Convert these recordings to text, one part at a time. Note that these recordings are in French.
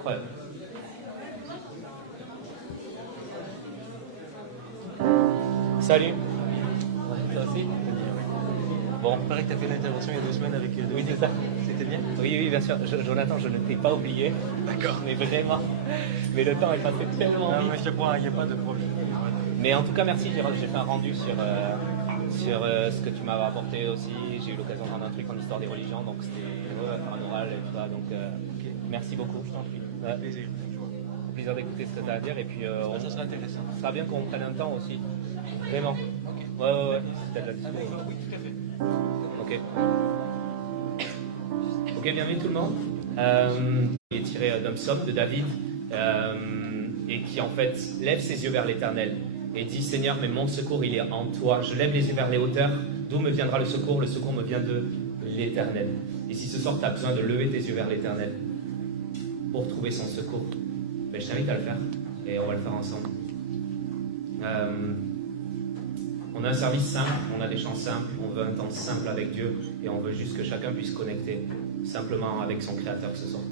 incroyable. Salut. Ouais, toi aussi. Bon. Il paraît que tu as fait une intervention il y a 2 semaines avec Oui, c'est ça. C'était bien? Oui, bien sûr. Jonathan, je ne t'ai pas oublié. D'accord. Mais vraiment. Mais le temps est passé tellement Non, vite. mais je te crois, il n'y a pas de problème. Mais en tout cas, merci. J'ai fait un rendu sur ce que tu m'avais apporté aussi. J'ai eu l'occasion de rendre un truc en histoire des religions. Donc c'était faire un oral et tout ça. Donc merci beaucoup. Je t'en prie. Ouais. Plaisir. Au plaisir d'écouter ce que tu as à dire. Et puis Ça sera intéressant. ce sera bien qu'on prenne un temps aussi. Vraiment. Ok. Ouais. Si t'as de la dispo. Oui, tout à fait. Ok. Ok, bienvenue tout le monde. Il est tiré d'un psaume de David et qui en fait lève ses yeux vers l'Éternel et dit Seigneur, mais mon secours il est en toi. Je lève les yeux vers les hauteurs. D'où me viendra le secours? Le secours me vient de l'Éternel. Et si ce soir tu as besoin de lever tes yeux vers l'Éternel pour trouver son secours, ben, je t'invite à le faire et on va le faire ensemble. On a un service simple, on a des chants simples, on veut un temps simple avec Dieu et on veut juste que chacun puisse connecter simplement avec son Créateur ce soir.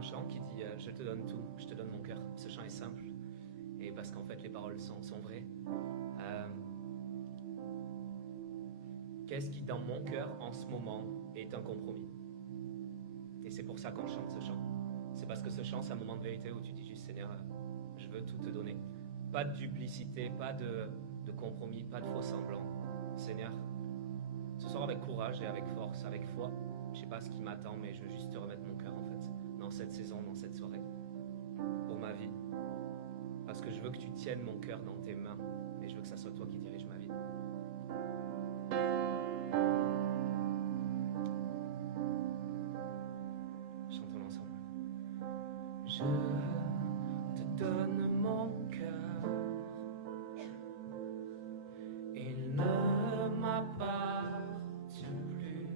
un chant qui dit je te donne tout, je te donne mon cœur. Ce chant est simple, et parce qu'en fait les paroles sont vraies. Qu'est-ce qui dans mon cœur en ce moment est un compromis? Et c'est pour ça qu'on chante ce chant. C'est parce que ce chant, c'est un moment de vérité où tu dis juste Seigneur, je veux tout te donner. Pas de duplicité, pas de compromis, pas de faux semblants. Seigneur, ce soir avec courage et avec force, avec foi, je ne sais pas ce qui m'attend, mais je veux juste te remettre mon cœur en fait, dans cette saison, dans cette soirée, pour ma vie. Parce que je veux que tu tiennes mon cœur dans tes mains, et je veux que ça soit toi qui dirige ma vie. Chantons ensemble. Je te donne mon cœur, il ne m'appartient plus.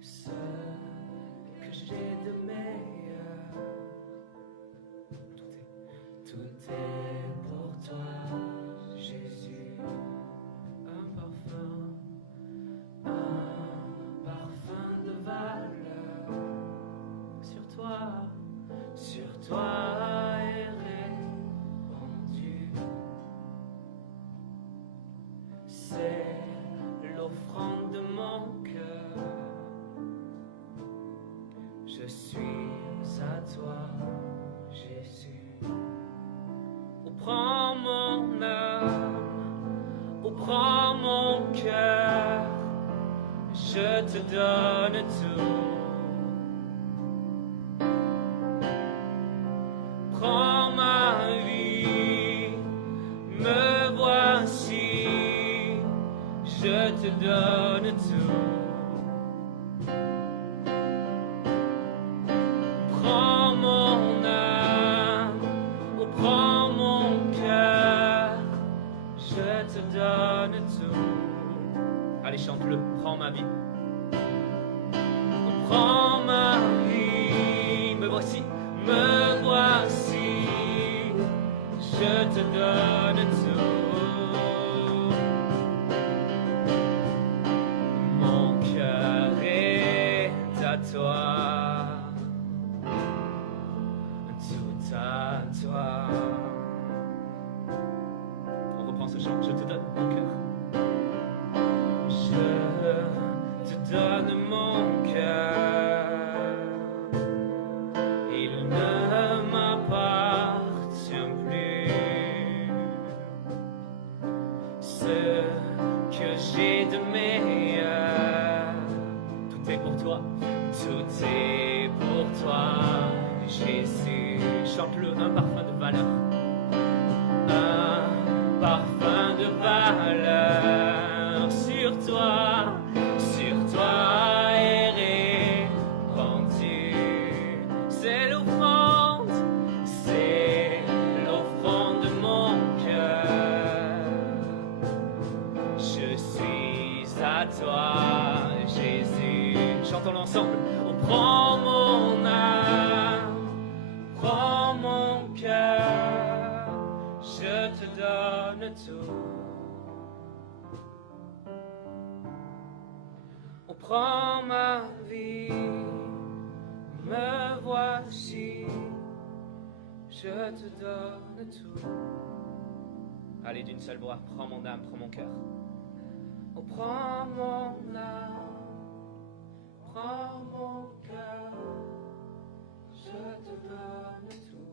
Ce que j'ai de meilleur, tout est pour toi, Jésus. Un parfum de valeur. Sur toi est répandu. C'est l'offrande de mon cœur. Je suis à toi, Jésus. Ou prends mon âme, ou prends mon cœur, je te donne tout. Prends ma vie, me voici, je te donne tout. Prends mon âme, ou prends mon cœur, je te donne tout. Allez, chante-le, prends ma vie. Prends ma vie, me voici, je te donne tout. Mon cœur est à toi, tout à toi. On reprend ce chant, je te donne mon cœur. Je te donne mon cœur. Il ne m'appartient plus. Ce que j'ai de meilleur, tout est pour toi, tout est pour toi, Jésus. Chante-le, un parfum de valeur, un parfum de valeur sur toi est répandu. C'est l'offrande de mon cœur. Je suis à toi, Jésus. Chantons l'ensemble. Oh, prends mon âme, prends mon cœur, je te donne tout. Oh, prends ma vie, me voici, je te donne tout. Allez, d'une seule voix, prends mon âme, prends mon cœur. Oh, prends mon âme, prends mon cœur, je te donne tout.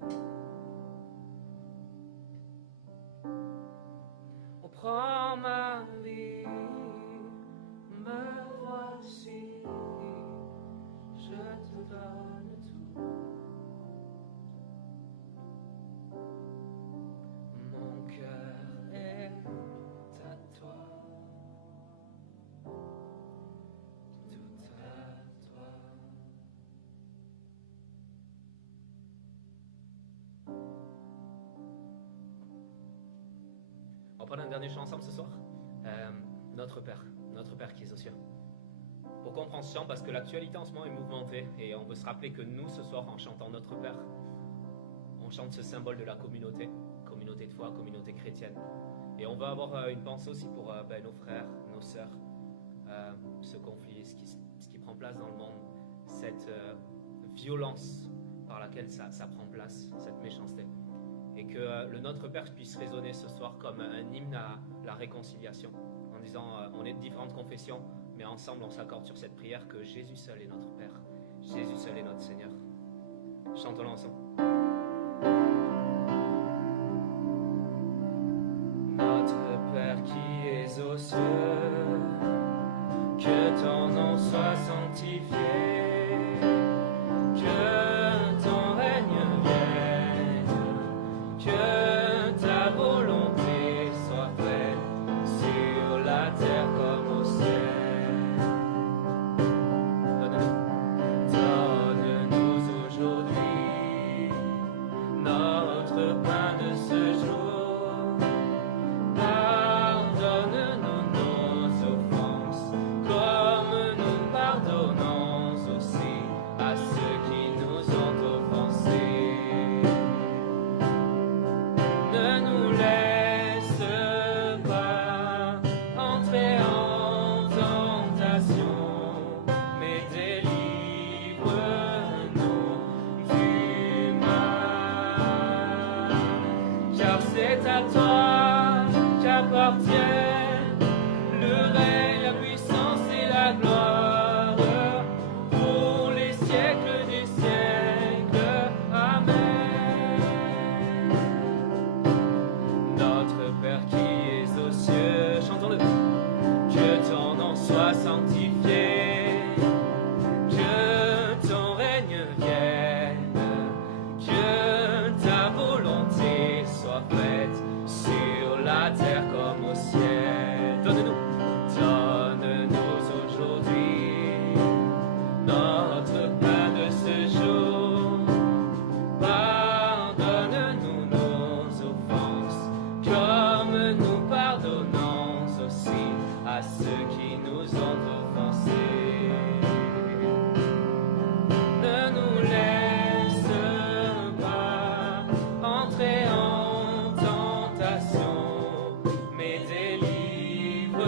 Oh, prends ma vie, me voici, je te donne tout. Mon cœur est à toi, tout à toi. On va prendre un dernier chant ensemble ce soir. Notre Père qui est aux cieux. Pourquoi on prend ce chant? Parce que l'actualité en ce moment est mouvementée et on veut se rappeler que nous, ce soir, en chantant Notre Père, on chante ce symbole de la communauté de foi, communauté chrétienne. Et on va avoir une pensée aussi pour nos frères, nos sœurs, ce conflit, ce qui prend place dans le monde, cette violence par laquelle ça prend place, cette méchanceté. Et que le Notre Père puisse résonner ce soir comme un hymne à la réconciliation, en disant on est de différentes confessions, mais ensemble on s'accorde sur cette prière que Jésus seul est notre Père, Jésus seul est notre Seigneur. Chantons-le ensemble. Notre Père qui es aux cieux, que ton nom soit sanctifié, que ton règne vienne, que ta volonté soit faite sur la terre comme au ciel. Donne-nous aujourd'hui notre pain de ce jour. Pardonne-nous nos offenses, comme nous pardonnons aussi à ceux qui nous ont offensés. Ne nous laisse pas entrer en tentation, mais délivre-nous du mal. Car c'est à toi qu'appartiennent le règne, la puissance et la gloire pour les siècles des siècles. Amen. Notre Père qui es aux cieux, chantons-le. Que ton nom soit sanctifié, que ton règne vienne, que ta volonté soit faite sur la terre comme au ciel. Donne-nous aujourd'hui notre pain de ce jour. Pardonne-nous nos offenses, comme nous pardonnons aussi à ceux qui nous ont offensés. Ne nous laisse pas entrer en tentation, mais délivre-nous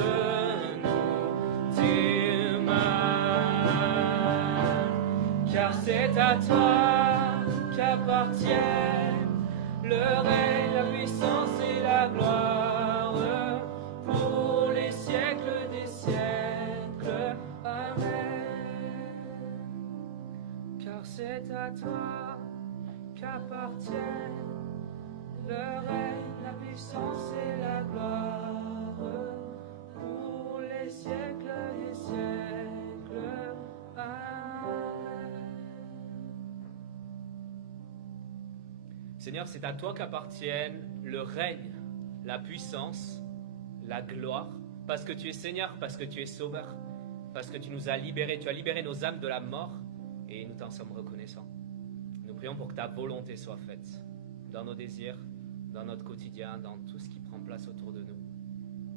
du mal. Car c'est à toi qu'appartiennent le règne, la puissance et la gloire pour les siècles des siècles. Amen. Car c'est à toi qu'appartiennent le règne, la puissance et la gloire pour les siècles des siècles. Amen. Seigneur, c'est à toi qu'appartiennent le règne, la puissance, la gloire, parce que tu es Seigneur, parce que tu es Sauveur, parce que tu nous as libérés, tu as libéré nos âmes de la mort, et nous t'en sommes reconnaissants. Nous prions pour que ta volonté soit faite dans nos désirs, dans notre quotidien, dans tout ce qui prend place autour de nous,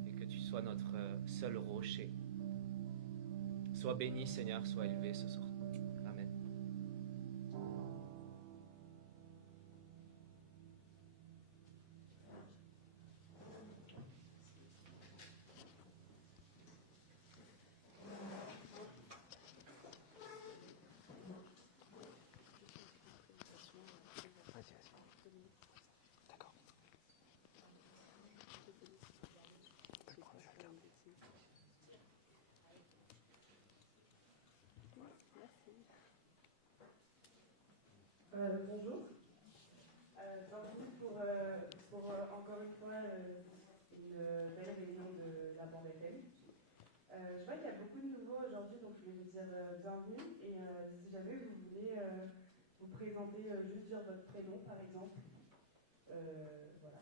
et que tu sois notre seul rocher. Sois béni, Seigneur, sois élevé ce soir. Amen. D'accord. Bonjour. J'en profite pour encore une fois une belle réunion de la bande FM. Je vois qu'il y a beaucoup de nouveaux aujourd'hui, donc je voulais vous dire bienvenue. Et si jamais vous voulez vous présenter, juste dire votre prénom par exemple. Voilà.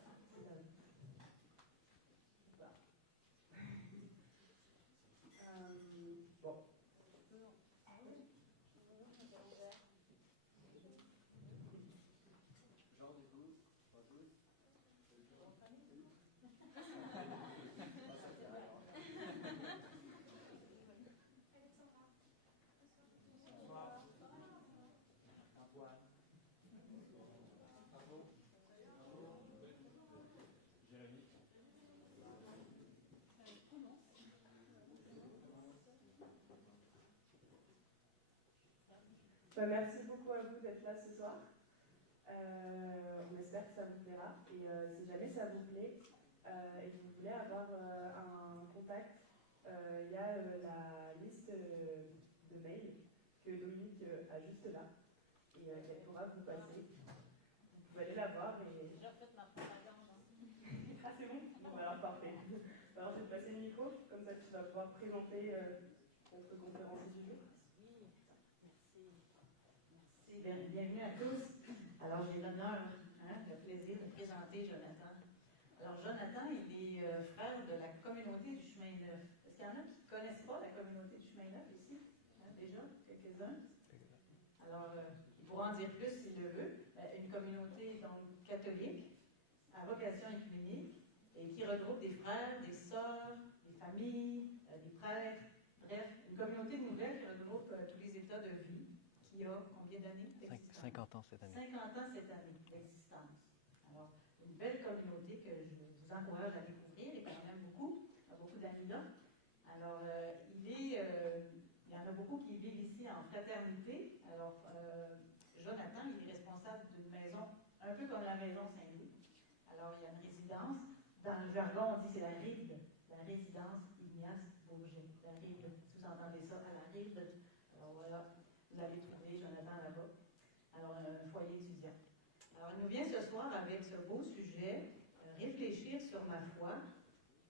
Voilà. Bon. Merci beaucoup à vous d'être là ce soir. On espère que ça vous plaira. Et si jamais ça vous plaît et que vous voulez avoir un contact, il y a la liste de mails que Dominique a juste là et qu'elle pourra vous passer. Vous pouvez aller la voir et... J'ai déjà fait ma propagande. Ah, c'est bon? Bon, alors parfait. Alors, je vais te passer le micro, comme ça tu vas pouvoir présenter notre conférencier du jour. Oui, merci. Bienvenue à tous. Alors, j'ai l'honneur, le plaisir de présenter Jonathan. Alors, Jonathan, il est frère de la communauté du Chemin Neuf. Est-ce qu'il y en a qui ne connaissent pas la communauté du Chemin Neuf ici? Déjà, quelques-uns? Alors, il pourra en dire plus s'il le veut. Une communauté donc catholique, à vocation œcuménique, et qui regroupe des frères, des sœurs, des familles, des prêtres, bref, une communauté nouvelle qui regroupe tous les états de vie, qui a combien d'années d'existence? 50 ans cette année. 50 ans cette année d'existence. Alors, une belle communauté que je vous encourage à découvrir et qu'on aime beaucoup. Il y a beaucoup d'amis là. Alors, il y en a beaucoup qui vivent ici en fraternité. Alors, Jonathan, il est responsable d'une maison un peu comme la maison Saint-Louis. Alors, il y a une résidence. Dans le jargon, on dit c'est la RID, la résidence Ignace Bourget. La RID, si vous entendez ça, à la RID. Alors voilà, vous allez trouver Jonathan là-bas. Alors, un foyer étudiant. Alors, il nous vient ce soir avec ce beau sujet, réfléchir sur ma foi.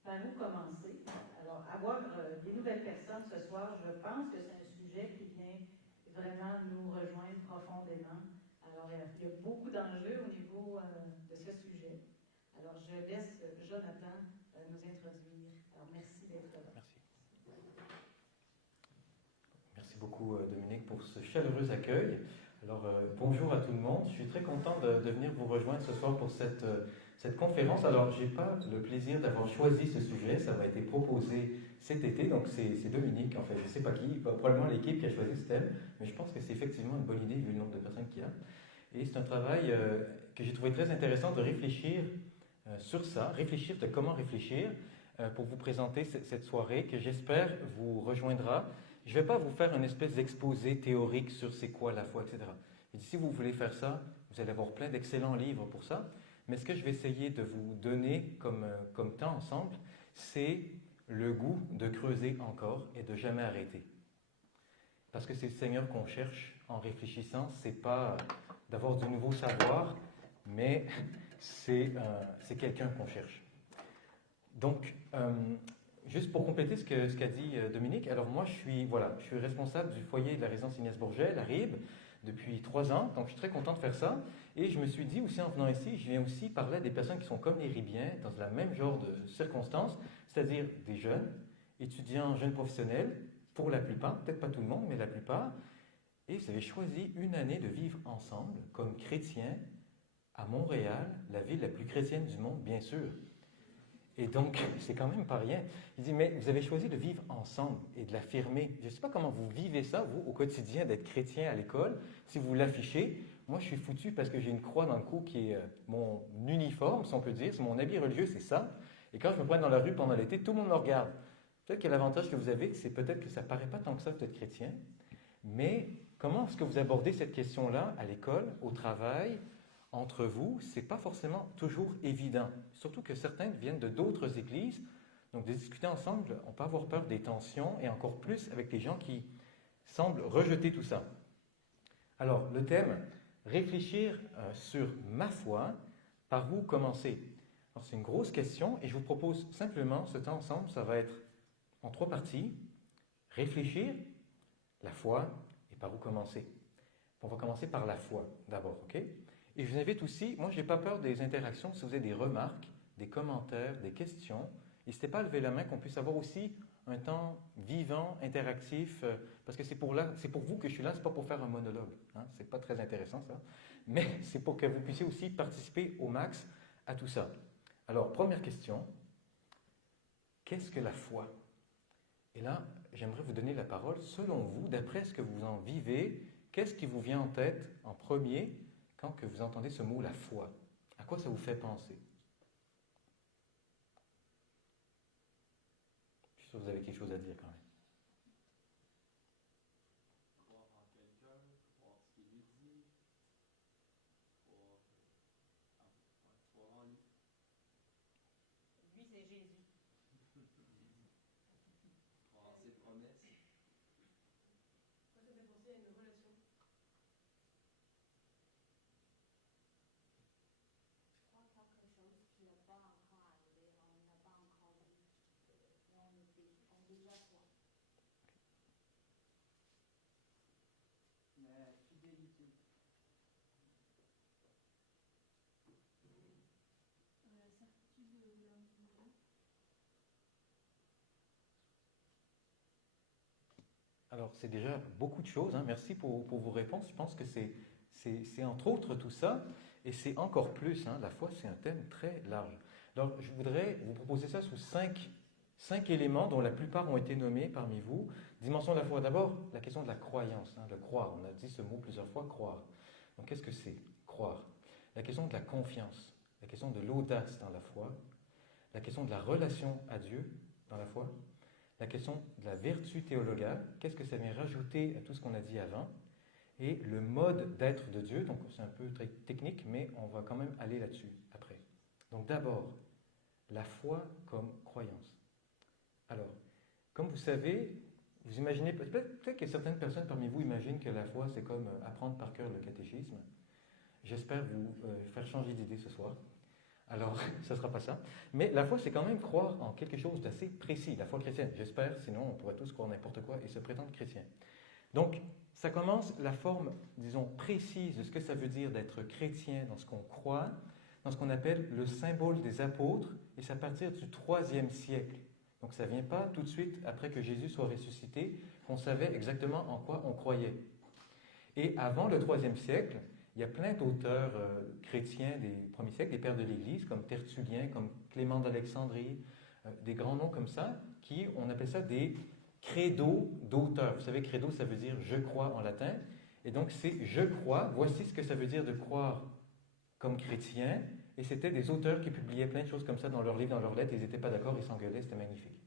Par où commencer? Alors, avoir des nouvelles personnes ce soir, je pense que c'est un sujet qui vient vraiment nous rejoindre profondément. Alors, il y a beaucoup d'enjeux au niveau de ce sujet. Alors, je laisse Jonathan nous introduire. Alors, merci d'être là. Merci. Merci beaucoup, Dominique, pour ce chaleureux accueil. Alors, bonjour à tout le monde. Je suis très content de venir vous rejoindre ce soir pour cette conférence. Alors, je n'ai pas le plaisir d'avoir choisi ce sujet. Ça m'a été proposé cet été. Donc, c'est Dominique, en fait. Je ne sais pas qui, probablement l'équipe qui a choisi ce thème. Mais je pense que c'est effectivement une bonne idée vu le nombre de personnes qu'il y a. Et c'est un travail que j'ai trouvé très intéressant de réfléchir sur ça, réfléchir de comment réfléchir pour vous présenter cette soirée que j'espère vous rejoindra. Je ne vais pas vous faire une espèce d'exposé théorique sur c'est quoi la foi, etc. Et si vous voulez faire ça, vous allez avoir plein d'excellents livres pour ça. Mais ce que je vais essayer de vous donner comme temps ensemble, c'est le goût de creuser encore et de jamais arrêter. Parce que c'est le Seigneur qu'on cherche en réfléchissant, c'est pas d'avoir du nouveau savoir, mais c'est quelqu'un qu'on cherche. Donc, juste pour compléter ce qu'a dit Dominique, alors moi je suis responsable du foyer de la résidence Ignace Bourget, la RIB, depuis 3 ans, donc je suis très content de faire ça. Et je me suis dit aussi en venant ici, je viens aussi parler à des personnes qui sont comme les Ribiens, dans le même genre de circonstances, c'est-à-dire des jeunes, étudiants, jeunes professionnels, pour la plupart, peut-être pas tout le monde, mais la plupart, et vous avez choisi une année de vivre ensemble comme chrétiens à Montréal, la ville la plus chrétienne du monde, bien sûr. Et donc, c'est quand même pas rien. Il dit, mais vous avez choisi de vivre ensemble et de l'affirmer. Je ne sais pas comment vous vivez ça, vous, au quotidien, d'être chrétien à l'école. Si vous l'affichez, moi, je suis foutu parce que j'ai une croix dans le cou qui est mon uniforme, si on peut dire. C'est mon habit religieux, c'est ça. Et quand je me promène dans la rue pendant l'été, tout le monde me regarde. Peut-être que l'avantage que vous avez, c'est peut-être que ça ne paraît pas tant que ça d'être chrétien. Mais comment est-ce que vous abordez cette question-là à l'école, au travail, entre vous, ce n'est pas forcément toujours évident. Surtout que certains viennent de d'autres églises. Donc, de discuter ensemble, on peut avoir peur des tensions et encore plus avec les gens qui semblent rejeter tout ça. Alors, le thème, réfléchir sur ma foi, par où commencer? Alors, c'est une grosse question et je vous propose simplement, ce temps ensemble, ça va être en 3 parties. Réfléchir, la foi et par où commencer. On va commencer par la foi d'abord, ok? Et je vous invite aussi, moi je n'ai pas peur des interactions, si vous avez des remarques, des commentaires, des questions, n'hésitez pas à lever la main, qu'on puisse avoir aussi un temps vivant, interactif, parce que c'est pour vous que je suis là, ce n'est pas pour faire un monologue, hein, ce n'est pas très intéressant ça, mais c'est pour que vous puissiez aussi participer au max à tout ça. Alors, première question, qu'est-ce que la foi? Et là, j'aimerais vous donner la parole, selon vous, d'après ce que vous en vivez, qu'est-ce qui vous vient en tête en premier quand que vous entendez ce mot, la foi? À quoi ça vous fait penser? Je suis sûr que vous avez quelque chose à dire quand même. Croire en quelqu'un, croire Alors, c'est déjà beaucoup de choses, hein. Merci pour vos réponses. Je pense que c'est entre autres tout ça, et c'est encore plus, hein. La foi, c'est un thème très large. Donc, je voudrais vous proposer ça sous cinq éléments dont la plupart ont été nommés parmi vous. Dimension de la foi. D'abord, la question de la croyance, hein, de croire. On a dit ce mot plusieurs fois, croire. Donc, qu'est-ce que c'est, croire? La question de la confiance, la question de l'audace dans la foi, la question de la relation à Dieu dans la foi, la question de la vertu théologale, qu'est-ce que ça vient rajouter à tout ce qu'on a dit avant, et le mode d'être de Dieu. Donc, c'est un peu très technique, mais on va quand même aller là-dessus après. Donc, d'abord, la foi comme croyance. Alors, comme vous savez, vous imaginez, peut-être que certaines personnes parmi vous imaginent que la foi, c'est comme apprendre par cœur le catéchisme. J'espère vous faire changer d'idée ce soir. Alors, ce ne sera pas ça. Mais la foi, c'est quand même croire en quelque chose d'assez précis, la foi chrétienne. J'espère, sinon on pourrait tous croire n'importe quoi et se prétendre chrétien. Donc, ça commence la forme, disons, précise de ce que ça veut dire d'être chrétien dans ce qu'on croit, dans ce qu'on appelle le symbole des apôtres, et c'est à partir du IIIe siècle. Donc, ça ne vient pas tout de suite après que Jésus soit ressuscité, qu'on savait exactement en quoi on croyait. Et avant le IIIe siècle, il y a plein d'auteurs chrétiens des premiers siècles, des pères de l'Église, comme Tertullien, comme Clément d'Alexandrie, des grands noms comme ça, qui, on appelle ça des credos d'auteurs. Vous savez, credo, ça veut dire « je crois » en latin. Et donc, c'est « je crois », voici ce que ça veut dire de croire comme chrétien. Et c'était des auteurs qui publiaient plein de choses comme ça dans leurs livres, dans leurs lettres. Ils n'étaient pas d'accord, ils s'engueulaient, c'était magnifique.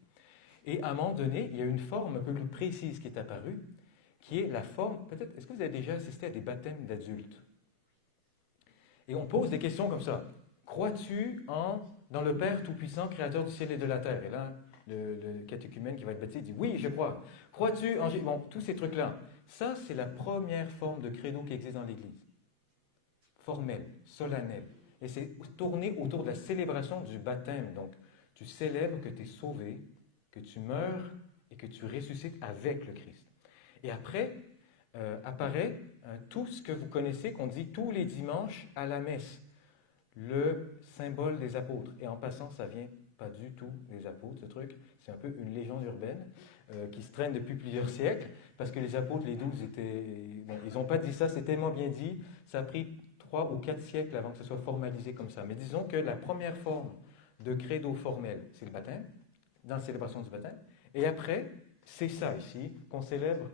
Et à un moment donné, il y a une forme un peu plus précise qui est apparue, qui est la forme, peut-être, est-ce que vous avez déjà assisté à des baptêmes d'adultes? Et on pose des questions comme ça. Crois-tu dans le Père Tout-Puissant, Créateur du ciel et de la terre? Et là, le catéchumène qui va être baptisé dit « Oui, je crois. » Crois-tu en Jésus? Bon, tous ces trucs-là. Ça, c'est la première forme de credo qui existe dans l'Église. Formelle, solennelle. Et c'est tourné autour de la célébration du baptême. Donc, tu célèbres que tu es sauvé, que tu meurs et que tu ressuscites avec le Christ. Et après, apparaît tout ce que vous connaissez, qu'on dit tous les dimanches à la messe, le symbole des apôtres. Et en passant, ça vient pas du tout des apôtres, ce truc. C'est un peu une légende urbaine qui se traîne depuis plusieurs siècles, parce que les apôtres, les 12, ils n'ont pas dit ça, c'est tellement bien dit, ça a pris 3 ou 4 siècles avant que ce soit formalisé comme ça. Mais disons que la première forme de credo formel, c'est le baptême, dans la célébration du baptême. Et après, c'est ça ici, qu'on célèbre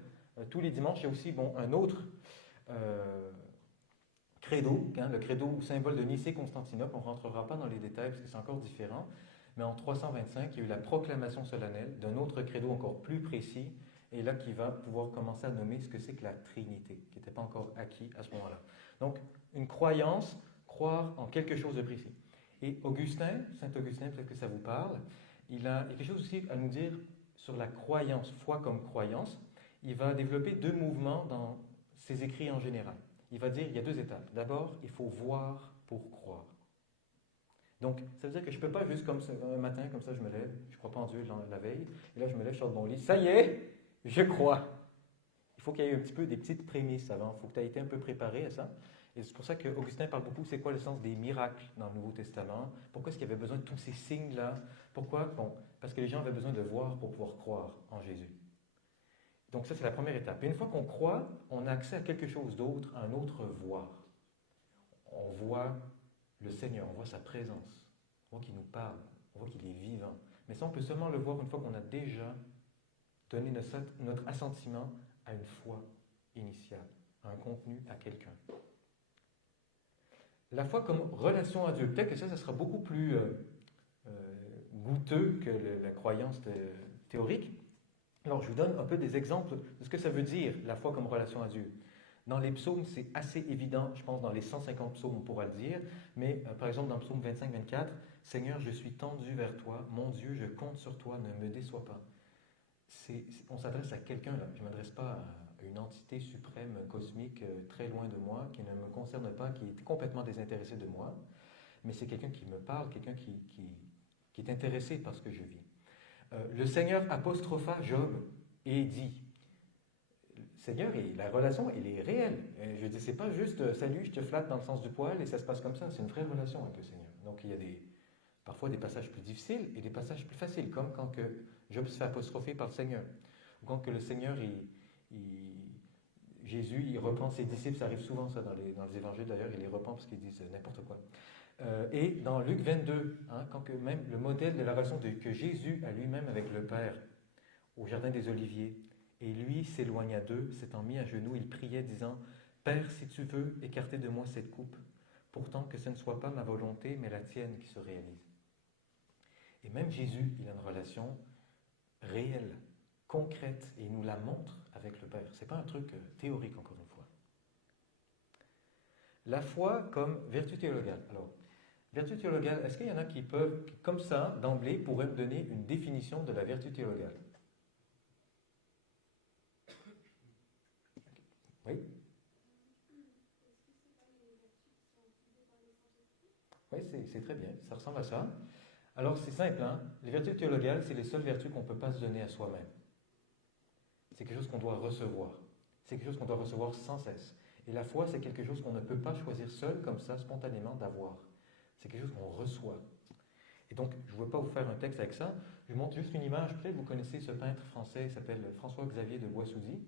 tous les dimanches. Il y a aussi un autre credo, hein, le credo ou symbole de Nicée-Constantinople. On ne rentrera pas dans les détails parce que c'est encore différent. Mais en 325, il y a eu la proclamation solennelle d'un autre credo encore plus précis, et là qui va pouvoir commencer à nommer ce que c'est que la Trinité, qui n'était pas encore acquis à ce moment-là. Donc, une croyance, croire en quelque chose de précis. Et Augustin, Saint-Augustin, peut-être que ça vous parle, il a quelque chose aussi à nous dire sur la croyance, foi comme croyance. Il va développer 2 mouvements dans ses écrits en général. Il va dire, il y a 2 étapes. D'abord, il faut voir pour croire. Donc, ça veut dire que je ne peux pas juste comme ça, un matin, comme ça, je me lève, je ne crois pas en Dieu la veille, et là, je me lève, je sors de mon lit, ça y est, je crois. Il faut qu'il y ait un petit peu des petites prémices avant, il faut que tu aies été un peu préparé à ça. Et c'est pour ça qu'Augustin parle beaucoup, c'est quoi le sens des miracles dans le Nouveau Testament? Pourquoi est-ce qu'il y avait besoin de tous ces signes-là? Pourquoi? Bon, parce que les gens avaient besoin de voir pour pouvoir croire en Jésus. Donc ça, c'est la première étape. Et une fois qu'on croit, on a accès à quelque chose d'autre, à un autre voir. On voit le Seigneur, on voit sa présence, on voit qu'il nous parle, on voit qu'il est vivant. Mais ça, on peut seulement le voir une fois qu'on a déjà donné notre assentiment à une foi initiale, à un contenu, à quelqu'un. La foi comme relation à Dieu. Peut-être que ça sera beaucoup plus goûteux que la croyance théorique. Alors, je vous donne un peu des exemples de ce que ça veut dire, la foi comme relation à Dieu. Dans les psaumes, c'est assez évident, je pense dans les 150 psaumes, on pourra le dire, mais par exemple dans le psaume 25-24, « Seigneur, je suis tendu vers toi, mon Dieu, je compte sur toi, ne me déçois pas. » On s'adresse à quelqu'un, là. Je ne m'adresse pas à une entité suprême, cosmique, très loin de moi, qui ne me concerne pas, qui est complètement désintéressé de moi, mais c'est quelqu'un qui me parle, quelqu'un qui est intéressé par ce que je vis. Le Seigneur apostropha Job et dit, Seigneur, et la relation, elle est réelle. Je dis, c'est pas juste salut, je te flatte dans le sens du poil et ça se passe comme ça. C'est une vraie relation avec le Seigneur. Donc il y a parfois des passages plus difficiles et des passages plus faciles, comme quand que Job se fait apostropher par le Seigneur, ou quand que le Seigneur Jésus, il reprend ses disciples, ça arrive souvent ça dans les évangiles d'ailleurs, il les reprend parce qu'ils disent n'importe quoi. Et dans Luc 22, quand que même le modèle de la relation que Jésus a lui-même avec le Père au Jardin des Oliviers, et lui s'éloigna d'eux, s'étant mis à genoux, il priait disant « Père, si tu veux, écartez de moi cette coupe, pourtant que ce ne soit pas ma volonté, mais la tienne qui se réalise. » Et même Jésus, il a une relation réelle, concrète, et il nous la montre avec le Père. Ce n'est pas un truc théorique, encore une fois. La foi comme vertu théologale. Alors, vertu théologale, est-ce qu'il y en a qui peuvent, comme ça, d'emblée, pourraient me donner une définition de la vertu théologale? Oui? Oui, c'est très bien, ça ressemble à ça. Alors, c'est simple, les vertus théologales, c'est les seules vertus qu'on ne peut pas se donner à soi-même. C'est quelque chose qu'on doit recevoir. C'est quelque chose qu'on doit recevoir sans cesse. Et la foi, c'est quelque chose qu'on ne peut pas choisir seul, comme ça, spontanément, d'avoir. C'est quelque chose qu'on reçoit. Et donc, je ne veux pas vous faire un texte avec ça. Je vous montre juste une image. Peut-être vous connaissez ce peintre français, il s'appelle François-Xavier de Boissouzy,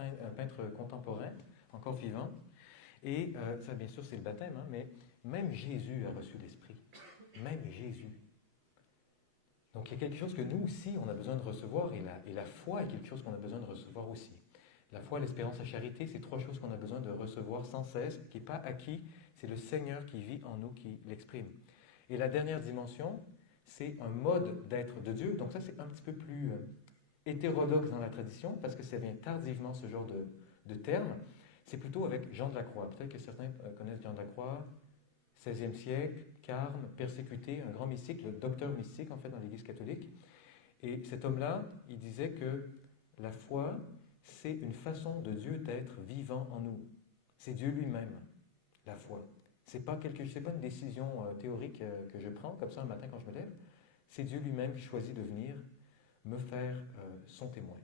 un peintre contemporain, encore vivant. Et ça, bien sûr, c'est le baptême, mais même Jésus a reçu l'Esprit. Même Jésus. Donc, il y a quelque chose que nous aussi, on a besoin de recevoir, et la foi est quelque chose qu'on a besoin de recevoir aussi. La foi, l'espérance, la charité, c'est trois choses qu'on a besoin de recevoir sans cesse, qui n'est pas acquis, c'est le Seigneur qui vit en nous, qui l'exprime. Et la dernière dimension, c'est un mode d'être de Dieu. Donc ça, c'est un petit peu plus hétérodoxe dans la tradition, parce que ça vient tardivement, ce genre de terme. C'est plutôt avec Jean de la Croix. Peut-être que certains connaissent Jean de la Croix, 16e siècle, carme, persécuté, un grand mystique, le docteur mystique, en fait, dans l'Église catholique. Et cet homme-là, il disait que la foi, c'est une façon de Dieu d'être vivant en nous. C'est Dieu lui-même, la foi. C'est pas une décision théorique que je prends comme ça un matin quand je me lève. C'est Dieu lui-même qui choisit de venir me faire son témoin,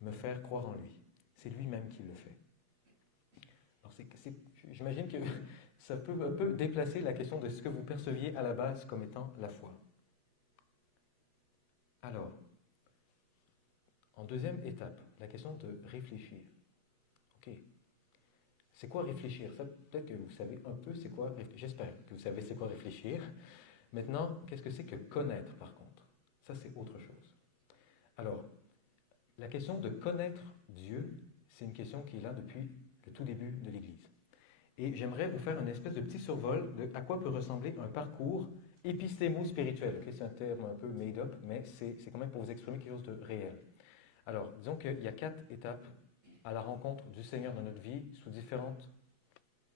me faire croire en lui. C'est lui-même qui le fait. Alors j'imagine que ça peut un peu déplacer la question de ce que vous perceviez à la base comme étant la foi. Alors, en deuxième étape, la question de réfléchir. Ok. C'est quoi réfléchir? Ça, peut-être que vous savez un peu c'est quoi, j'espère que vous savez c'est quoi réfléchir. Maintenant, qu'est-ce que c'est que connaître par contre? Ça, c'est autre chose. Alors, la question de connaître Dieu, c'est une question qui est là depuis le tout début de l'Église. Et j'aimerais vous faire une espèce de petit survol de à quoi peut ressembler un parcours épistémo-spirituel. Okay, c'est un terme un peu made up, mais c'est quand même pour vous exprimer quelque chose de réel. Alors, disons qu'il y a 4 étapes à la rencontre du Seigneur dans notre vie sous différentes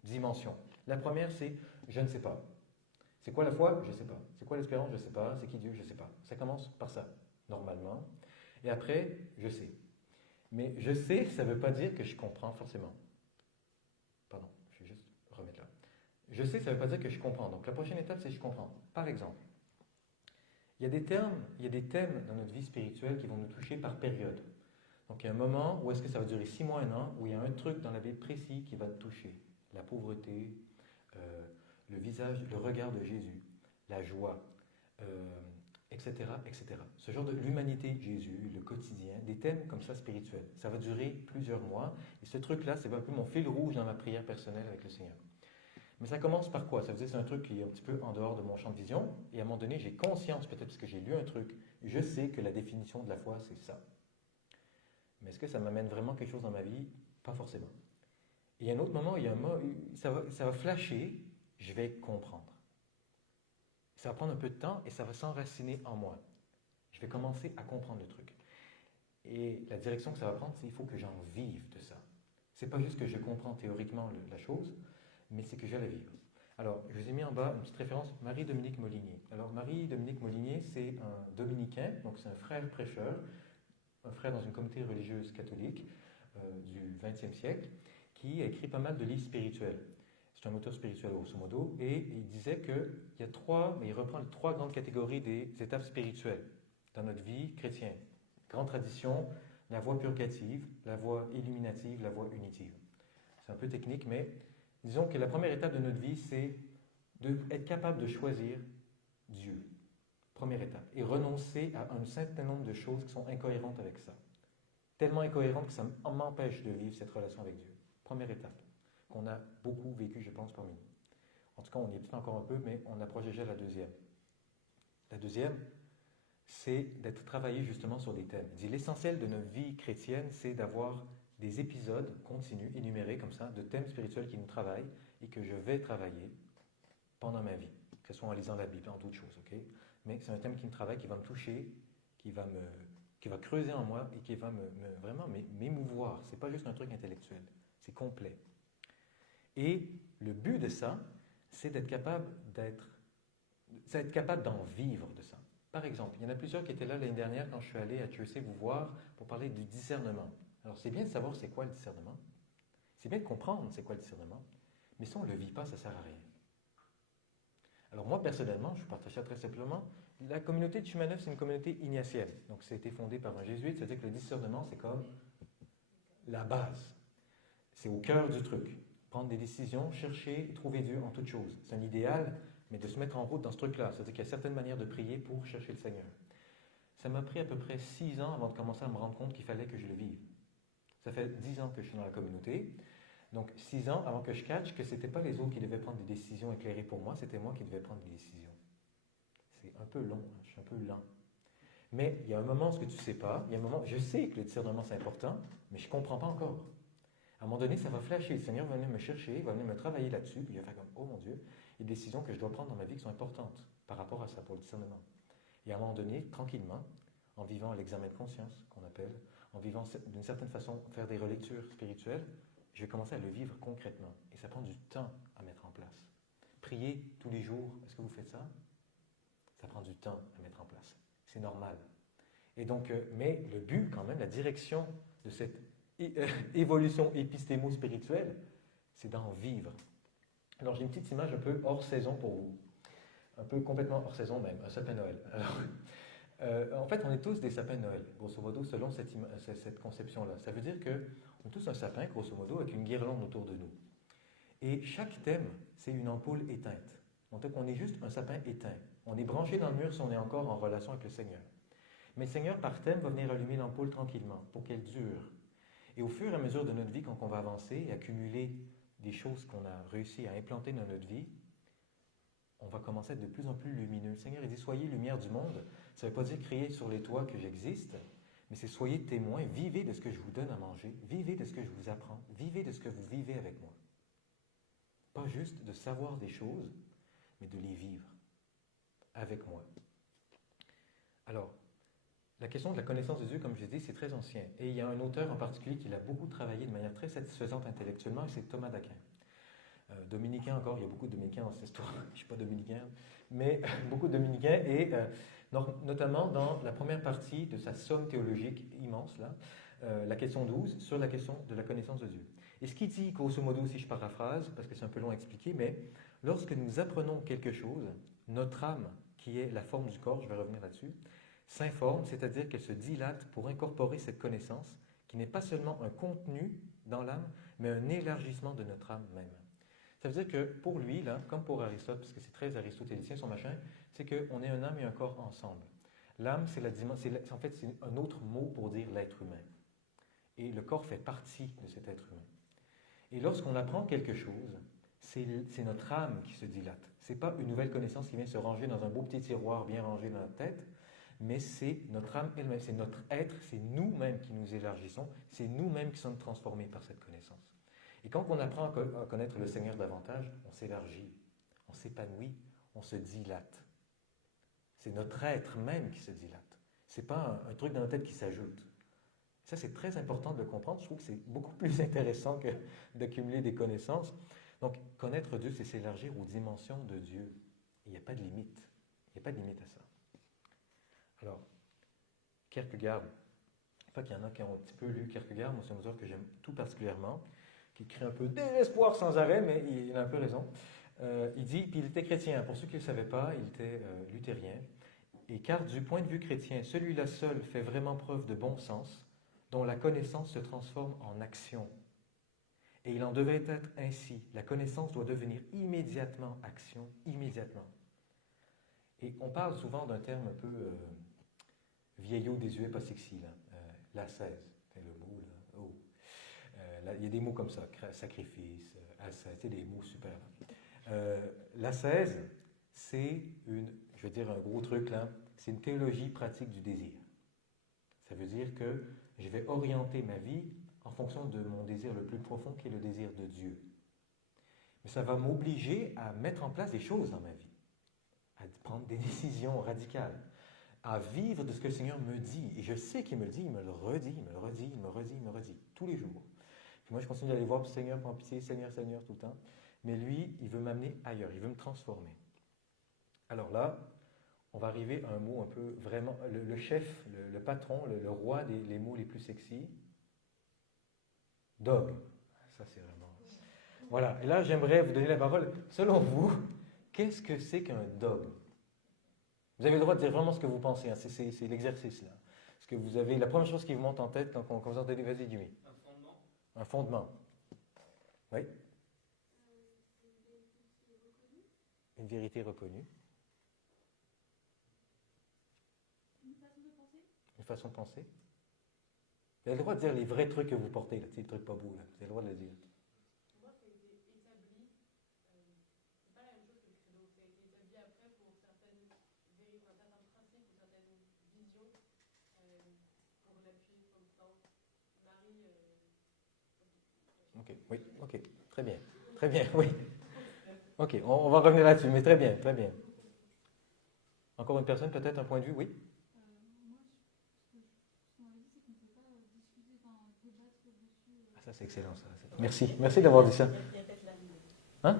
dimensions. La première, c'est « je ne sais pas ». C'est quoi la foi? Je ne sais pas. C'est quoi l'espérance? Je ne sais pas. C'est qui Dieu? Je ne sais pas. Ça commence par ça, normalement. Et après, je sais. Mais je sais, ça ne veut pas dire que je comprends forcément. Pardon, je vais juste remettre là. Je sais, ça ne veut pas dire que je comprends. Donc la prochaine étape, c'est je comprends. Par exemple, il y a des thèmes dans notre vie spirituelle qui vont nous toucher par période. Donc il y a un moment où est-ce que ça va durer 6 mois, 1 an, où il y a un truc dans la Bible précis qui va te toucher. La pauvreté, le visage, le regard de Jésus, la joie, etc., etc. Ce genre de l'humanité de Jésus, le quotidien, des thèmes comme ça spirituels. Ça va durer plusieurs mois. Et ce truc-là, c'est un peu mon fil rouge dans ma prière personnelle avec le Seigneur. Mais ça commence par quoi? Ça veut dire que c'est un truc qui est un petit peu en dehors de mon champ de vision. Et à un moment donné, j'ai conscience, peut-être parce que j'ai lu un truc, je sais que la définition de la foi, c'est ça. Mais est-ce que ça m'amène vraiment quelque chose dans ma vie? Pas forcément. Et il y a un autre moment, ça va flasher, je vais comprendre. Ça va prendre un peu de temps et ça va s'enraciner en moi. Je vais commencer à comprendre le truc. Et la direction que ça va prendre, c'est qu'il faut que j'en vive de ça. C'est pas juste que je comprends théoriquement la chose, mais c'est que je vais la vivre. Alors, je vous ai mis en bas une petite référence, Marie-Dominique Molinier. Alors, Marie-Dominique Molinier, c'est un dominicain, donc c'est un frère prêcheur, un frère dans une communauté religieuse catholique du XXe siècle, qui a écrit pas mal de livres spirituels. C'est un auteur spirituel grosso modo, et il disait qu'il y a il reprend les 3 grandes catégories des étapes spirituelles dans notre vie chrétienne. Grande tradition, la voie purgative, la voie illuminative, la voie unitive. C'est un peu technique, mais disons que la première étape de notre vie, c'est d'être capable de choisir Dieu. Première étape. Et renoncer à un certain nombre de choses qui sont incohérentes avec ça. tellement incohérente que ça m'empêche de vivre cette relation avec Dieu. Première étape, qu'on a beaucoup vécu, je pense, parmi nous. En tout cas, on y est peut-être encore un peu, mais on approche déjà la deuxième. La deuxième, c'est d'être travaillé justement sur des thèmes. Il dit, l'essentiel de notre vie chrétienne, c'est d'avoir des épisodes continus, énumérés comme ça, de thèmes spirituels qui nous travaillent et que je vais travailler pendant ma vie, que ce soit en lisant la Bible, en d'autres choses, ok? Mais c'est un thème qui me travaille, qui va me toucher, qui va creuser en moi et qui va vraiment m'émouvoir. C'est pas juste un truc intellectuel, c'est complet. Et le but de ça, c'est d'être capable d'en vivre de ça. Par exemple, il y en a plusieurs qui étaient là l'année dernière quand je suis allé à QC vous voir pour parler du discernement. Alors, c'est bien de savoir c'est quoi le discernement. C'est bien de comprendre c'est quoi le discernement. Mais si on ne le vit pas, ça ne sert à rien. Alors, moi, personnellement, je partage ça très simplement. La communauté de Chemin Neuf, c'est une communauté ignatienne. Donc, ça a été fondé par un jésuite. C'est-à-dire que le discernement, c'est comme la base. C'est au cœur du truc. Prendre des décisions, chercher et trouver Dieu en toutes choses. C'est un idéal, mais de se mettre en route dans ce truc-là. C'est-à-dire qu'il y a certaines manières de prier pour chercher le Seigneur. Ça m'a pris à peu près 6 ans avant de commencer à me rendre compte qu'il fallait que je le vive. Ça fait 10 ans que je suis dans la communauté. Donc, 6 ans avant que je catche que ce n'était pas les autres qui devaient prendre des décisions éclairées pour moi, c'était moi qui devais prendre des décisions. C'est un peu long, hein, je suis un peu lent. Mais il y a un moment où tu ne sais pas, il y a un moment, je sais que le discernement c'est important, mais je ne comprends pas encore. À un moment donné, ça va flasher. Le Seigneur va venir me chercher, il va venir me travailler là-dessus, puis il va faire comme, oh mon Dieu, il y a des décisions que je dois prendre dans ma vie qui sont importantes par rapport à ça, pour le discernement. Et à un moment donné, tranquillement, en vivant l'examen de conscience, qu'on appelle, en vivant d'une certaine façon, faire des relectures spirituelles, je vais commencer à le vivre concrètement. Et ça prend du temps à mettre en place. Prier tous les jours, est-ce que vous faites ça? Ça prend du temps à mettre en place. C'est normal. Et donc, mais le but, quand même, la direction de cette évolution épistémo-spirituelle, c'est d'en vivre. Alors, j'ai une petite image un peu hors saison pour vous. Un peu complètement hors saison même, un sapin Noël. Alors, en fait, on est tous des sapins de Noël, grosso modo, selon cette conception-là. Ça veut dire qu'on est tous un sapin, grosso modo, avec une guirlande autour de nous. Et chaque thème, c'est une ampoule éteinte. Donc, on est juste un sapin éteint. On est branché dans le mur si on est encore en relation avec le Seigneur. Mais le Seigneur, par thème, va venir allumer l'ampoule tranquillement, pour qu'elle dure. Et au fur et à mesure de notre vie, quand on va avancer et accumuler des choses qu'on a réussi à implanter dans notre vie, on va commencer à être de plus en plus lumineux. Le Seigneur, il dit, soyez lumière du monde. Ça ne veut pas dire crier sur les toits que j'existe, mais c'est soyez témoins, vivez de ce que je vous donne à manger, vivez de ce que je vous apprends, vivez de ce que vous vivez avec moi. Pas juste de savoir des choses, mais de les vivre avec moi. Alors, la question de la connaissance de Dieu, comme je l'ai dit, c'est très ancien. Et il y a un auteur en particulier qui l'a beaucoup travaillé de manière très satisfaisante intellectuellement, et c'est Thomas d'Aquin. Dominicain encore, il y a beaucoup de dominicains dans cette histoire, je ne suis pas dominicain, mais beaucoup de dominicains, et notamment dans la première partie de sa somme théologique immense, là, la question 12, sur la question de la connaissance de Dieu. Et ce qu'il dit, grosso modo, si je paraphrase, parce que c'est un peu long à expliquer, mais lorsque nous apprenons quelque chose, notre âme, qui est la forme du corps, je vais revenir là-dessus, s'informe, c'est-à-dire qu'elle se dilate pour incorporer cette connaissance, qui n'est pas seulement un contenu dans l'âme, mais un élargissement de notre âme même. Ça veut dire que pour lui, là, comme pour Aristote, parce que c'est très aristotélicien son machin, c'est qu'on est un âme et un corps ensemble. L'âme, en fait, c'est un autre mot pour dire l'être humain. Et le corps fait partie de cet être humain. Et lorsqu'on apprend quelque chose, c'est notre âme qui se dilate. Ce n'est pas une nouvelle connaissance qui vient se ranger dans un beau petit tiroir bien rangé dans notre tête, mais c'est notre âme elle-même, c'est notre être, c'est nous-mêmes qui nous élargissons, c'est nous-mêmes qui sommes transformés par cette connaissance. Et quand on apprend à connaître le Seigneur davantage, on s'élargit, on s'épanouit, on se dilate. C'est notre être même qui se dilate. Ce n'est pas un truc dans la tête qui s'ajoute. Ça, c'est très important de le comprendre. Je trouve que c'est beaucoup plus intéressant que d'accumuler des connaissances. Donc, connaître Dieu, c'est s'élargir aux dimensions de Dieu. Il n'y a pas de limite. Il n'y a pas de limite à ça. Alors, Kierkegaard, je sais qu'il y en a qui ont un petit peu lu Kierkegaard, moi c'est un auteur que j'aime tout particulièrement, qui crée un peu désespoir sans arrêt, mais il a un peu raison. Il dit, puis il était chrétien, pour ceux qui ne le savaient pas, il était luthérien, et car du point de vue chrétien, celui-là seul fait vraiment preuve de bon sens, dont la connaissance se transforme en action. Et il en devait être ainsi. La connaissance doit devenir immédiatement action, immédiatement. Et on parle souvent d'un terme un peu vieillot, désuet, pas sexy, là, l'ascèse. il y a des mots comme ça, sacrifice, ascèse, des mots super. L'ascèse, c'est je vais dire un gros truc là, c'est une théologie pratique du désir. Ça veut dire que je vais orienter ma vie en fonction de mon désir le plus profond qui est le désir de Dieu. Mais ça va m'obliger à mettre en place des choses dans ma vie, à prendre des décisions radicales, à vivre de ce que le Seigneur me dit. Et je sais qu'il me le dit, il me le redit, il me le redit, il me le redit, il me le redit, tous les jours. Puis moi, je continue d'aller voir, Seigneur, prends pitié, Seigneur, Seigneur, tout le temps. Mais lui, il veut m'amener ailleurs, il veut me transformer. Alors là, on va arriver à un mot un peu vraiment, le chef, le patron, le roi des mots les plus sexy. Dogme. Ça, c'est vraiment... Voilà. Et là, j'aimerais vous donner la parole. Selon vous, qu'est-ce que c'est qu'un dogme? Vous avez le droit de dire vraiment ce que vous pensez. Hein. C'est l'exercice, là. Parce que vous avez la première chose qui vous monte en tête quand vous entendez, vas-y, Jimmy. Un fondement. Un fondement. Oui. Une vérité reconnue. Une façon de penser. Vous avez le droit de dire les vrais trucs que vous portez, là, les trucs pas beaux, là. Vous avez le droit de le dire. Pour moi, ça a été établi, c'est pas la même chose que le credo, ça a été établi après pour certaines vérités, certains principes ou certaines visions, pour l'appuyer sur le temps. Marie. Ok, oui, ok, très bien, oui. Ok, on va revenir là-dessus, mais très bien, très bien. Encore une personne, peut-être un point de vue, oui? Ah, ça c'est excellent, ça. Merci d'avoir dit ça. Hein?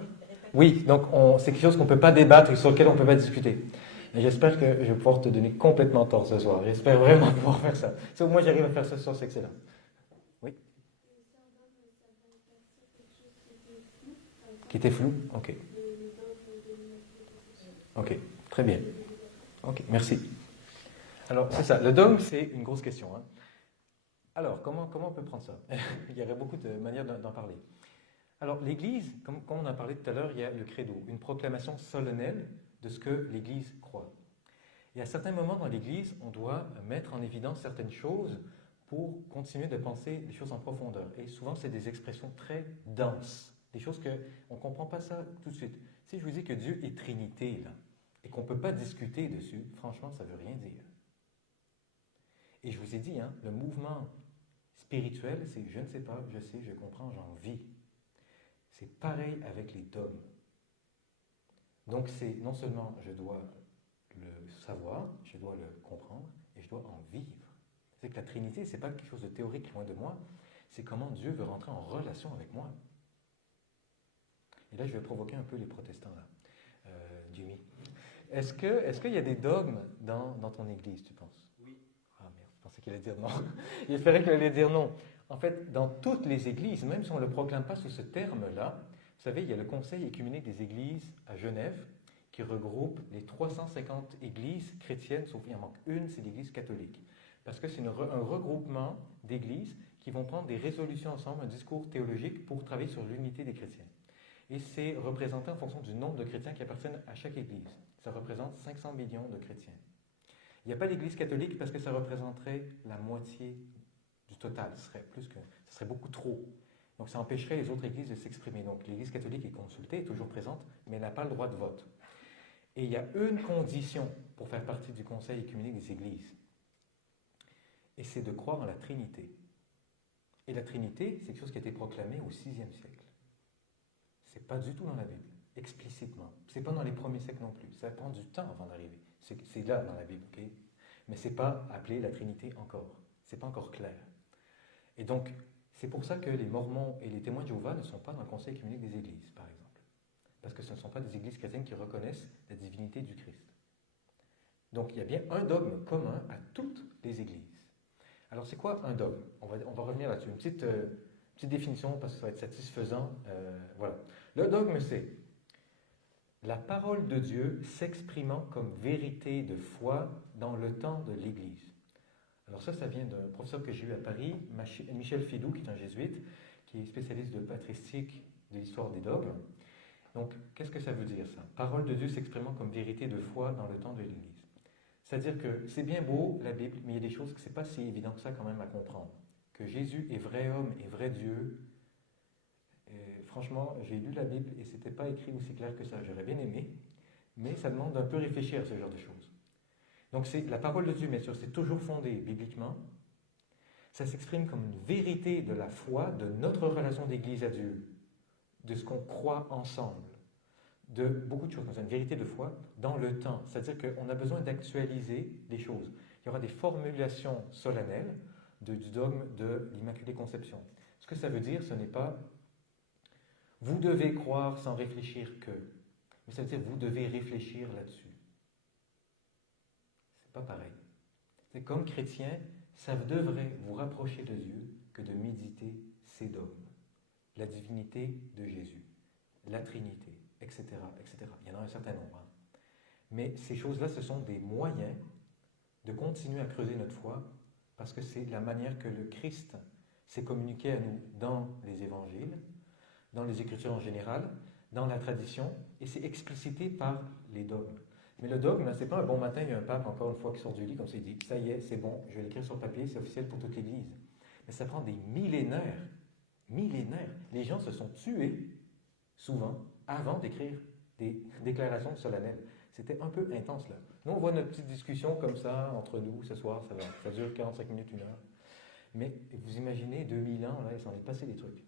Oui, donc c'est quelque chose qu'on ne peut pas débattre et sur lequel on ne peut pas discuter. Et j'espère que je vais pouvoir te donner complètement tort ce soir. J'espère vraiment pouvoir faire ça. Si moi j'arrive à faire ça ce soir, c'est excellent. Oui? Qui était flou? Ok. Ok, très bien. Ok, merci. Alors, c'est ça. Le dogme, c'est une grosse question. Hein. Alors, comment on peut prendre ça? Il y aurait beaucoup de manières d'en parler. Alors, l'Église, comme on en a parlé tout à l'heure, il y a le credo, une proclamation solennelle de ce que l'Église croit. Et à certains moments dans l'Église, on doit mettre en évidence certaines choses pour continuer de penser les choses en profondeur. Et souvent, c'est des expressions très denses, des choses qu'on ne comprend pas ça tout de suite. Si je vous dis que Dieu est Trinité, là, et qu'on ne peut pas discuter dessus, franchement, ça ne veut rien dire. Et je vous ai dit, hein, le mouvement spirituel, c'est je ne sais pas, je sais, je comprends, j'en vis. C'est pareil avec les dogmes. Donc c'est non seulement je dois le savoir, je dois le comprendre, et je dois en vivre. C'est que la Trinité, ce n'est pas quelque chose de théorique loin de moi, c'est comment Dieu veut rentrer en relation avec moi. Et là, je vais provoquer un peu les protestants, là. Jimmy. Est-ce qu'il y a des dogmes dans ton église, tu penses? Oui. Ah merde, je pensais qu'il allait dire non. J'espérais qu'il allait dire non. En fait, dans toutes les églises, même si on ne le proclame pas sous ce terme-là, vous savez, il y a le Conseil écuménique des églises à Genève qui regroupe les 350 églises chrétiennes, sauf il en manque une, c'est l'église catholique. Parce que c'est un regroupement d'églises qui vont prendre des résolutions ensemble, un discours théologique pour travailler sur l'unité des chrétiens. Et c'est représenté en fonction du nombre de chrétiens qui appartiennent à chaque église. Ça représente 500 millions de chrétiens. Il n'y a pas l'église catholique parce que ça représenterait la moitié du total. Ce serait beaucoup trop. Donc ça empêcherait les autres églises de s'exprimer. Donc l'église catholique est consultée, est toujours présente, mais elle n'a pas le droit de vote. Et il y a une condition pour faire partie du Conseil écuménique des églises. Et c'est de croire en la Trinité. Et la Trinité, c'est quelque chose qui a été proclamé au VIe siècle. C'est pas du tout dans la Bible, explicitement. C'est pas dans les premiers siècles non plus. Ça prend du temps avant d'arriver. C'est là dans la Bible, ok? Mais c'est pas appelé la Trinité encore. C'est pas encore clair. Et donc, c'est pour ça que les Mormons et les témoins de Jéhovah ne sont pas dans le Conseil écuménique des Églises, par exemple. Parce que ce ne sont pas des églises chrétiennes qui reconnaissent la divinité du Christ. Donc, il y a bien un dogme commun à toutes les églises. Alors, c'est quoi un dogme? On va revenir là-dessus. Une petite définition, parce que ça va être satisfaisant. Voilà. Le dogme, c'est la parole de Dieu s'exprimant comme vérité de foi dans le temps de l'Église. Alors ça vient d'un professeur que j'ai eu à Paris, Michel Fidou, qui est un jésuite, qui est spécialiste de patristique, de l'histoire des dogmes. Donc, qu'est-ce que ça veut dire, ça? Parole de Dieu s'exprimant comme vérité de foi dans le temps de l'Église. C'est-à-dire que c'est bien beau, la Bible, mais il y a des choses que ce n'est pas si évident que ça quand même à comprendre. Que Jésus est vrai homme et vrai Dieu, franchement, j'ai lu la Bible et c'était pas écrit aussi clair que ça. J'aurais bien aimé, mais ça demande d'un peu réfléchir à ce genre de choses. Donc c'est la parole de Dieu, bien sûr, c'est toujours fondé bibliquement. Ça s'exprime comme une vérité de la foi, de notre relation d'Église à Dieu, de ce qu'on croit ensemble, de beaucoup de choses comme ça, une vérité de foi dans le temps. C'est-à-dire qu'on a besoin d'actualiser les choses. Il y aura des formulations solennelles du dogme de l'Immaculée Conception. Ce que ça veut dire, ce n'est pas « vous devez croire sans réfléchir que », mais ça veut dire « vous devez réfléchir là-dessus ». C'est pas pareil. C'est comme chrétien, ça devrait vous rapprocher de Dieu que de méditer ces dogmes. La divinité de Jésus, la Trinité, etc., etc. Il y en a un certain nombre. Hein. Mais ces choses-là, ce sont des moyens de continuer à creuser notre foi parce que c'est la manière que le Christ s'est communiqué à nous dans les évangiles, dans les Écritures en général, dans la tradition, et c'est explicité par les dogmes. Mais le dogme, c'est pas un bon matin, il y a un pape, encore une fois, qui sort du lit, comme ça, il dit « ça y est, c'est bon, je vais l'écrire sur papier, c'est officiel pour toute l'Église ». Mais ça prend des millénaires. Millénaires. Les gens se sont tués, souvent, avant d'écrire des déclarations solennelles. C'était un peu intense, là. Nous, on voit notre petite discussion comme ça, entre nous, ce soir, ça dure 45 minutes, 1 heure. Mais vous imaginez, 2000 ans, là, il s'en est passé des trucs.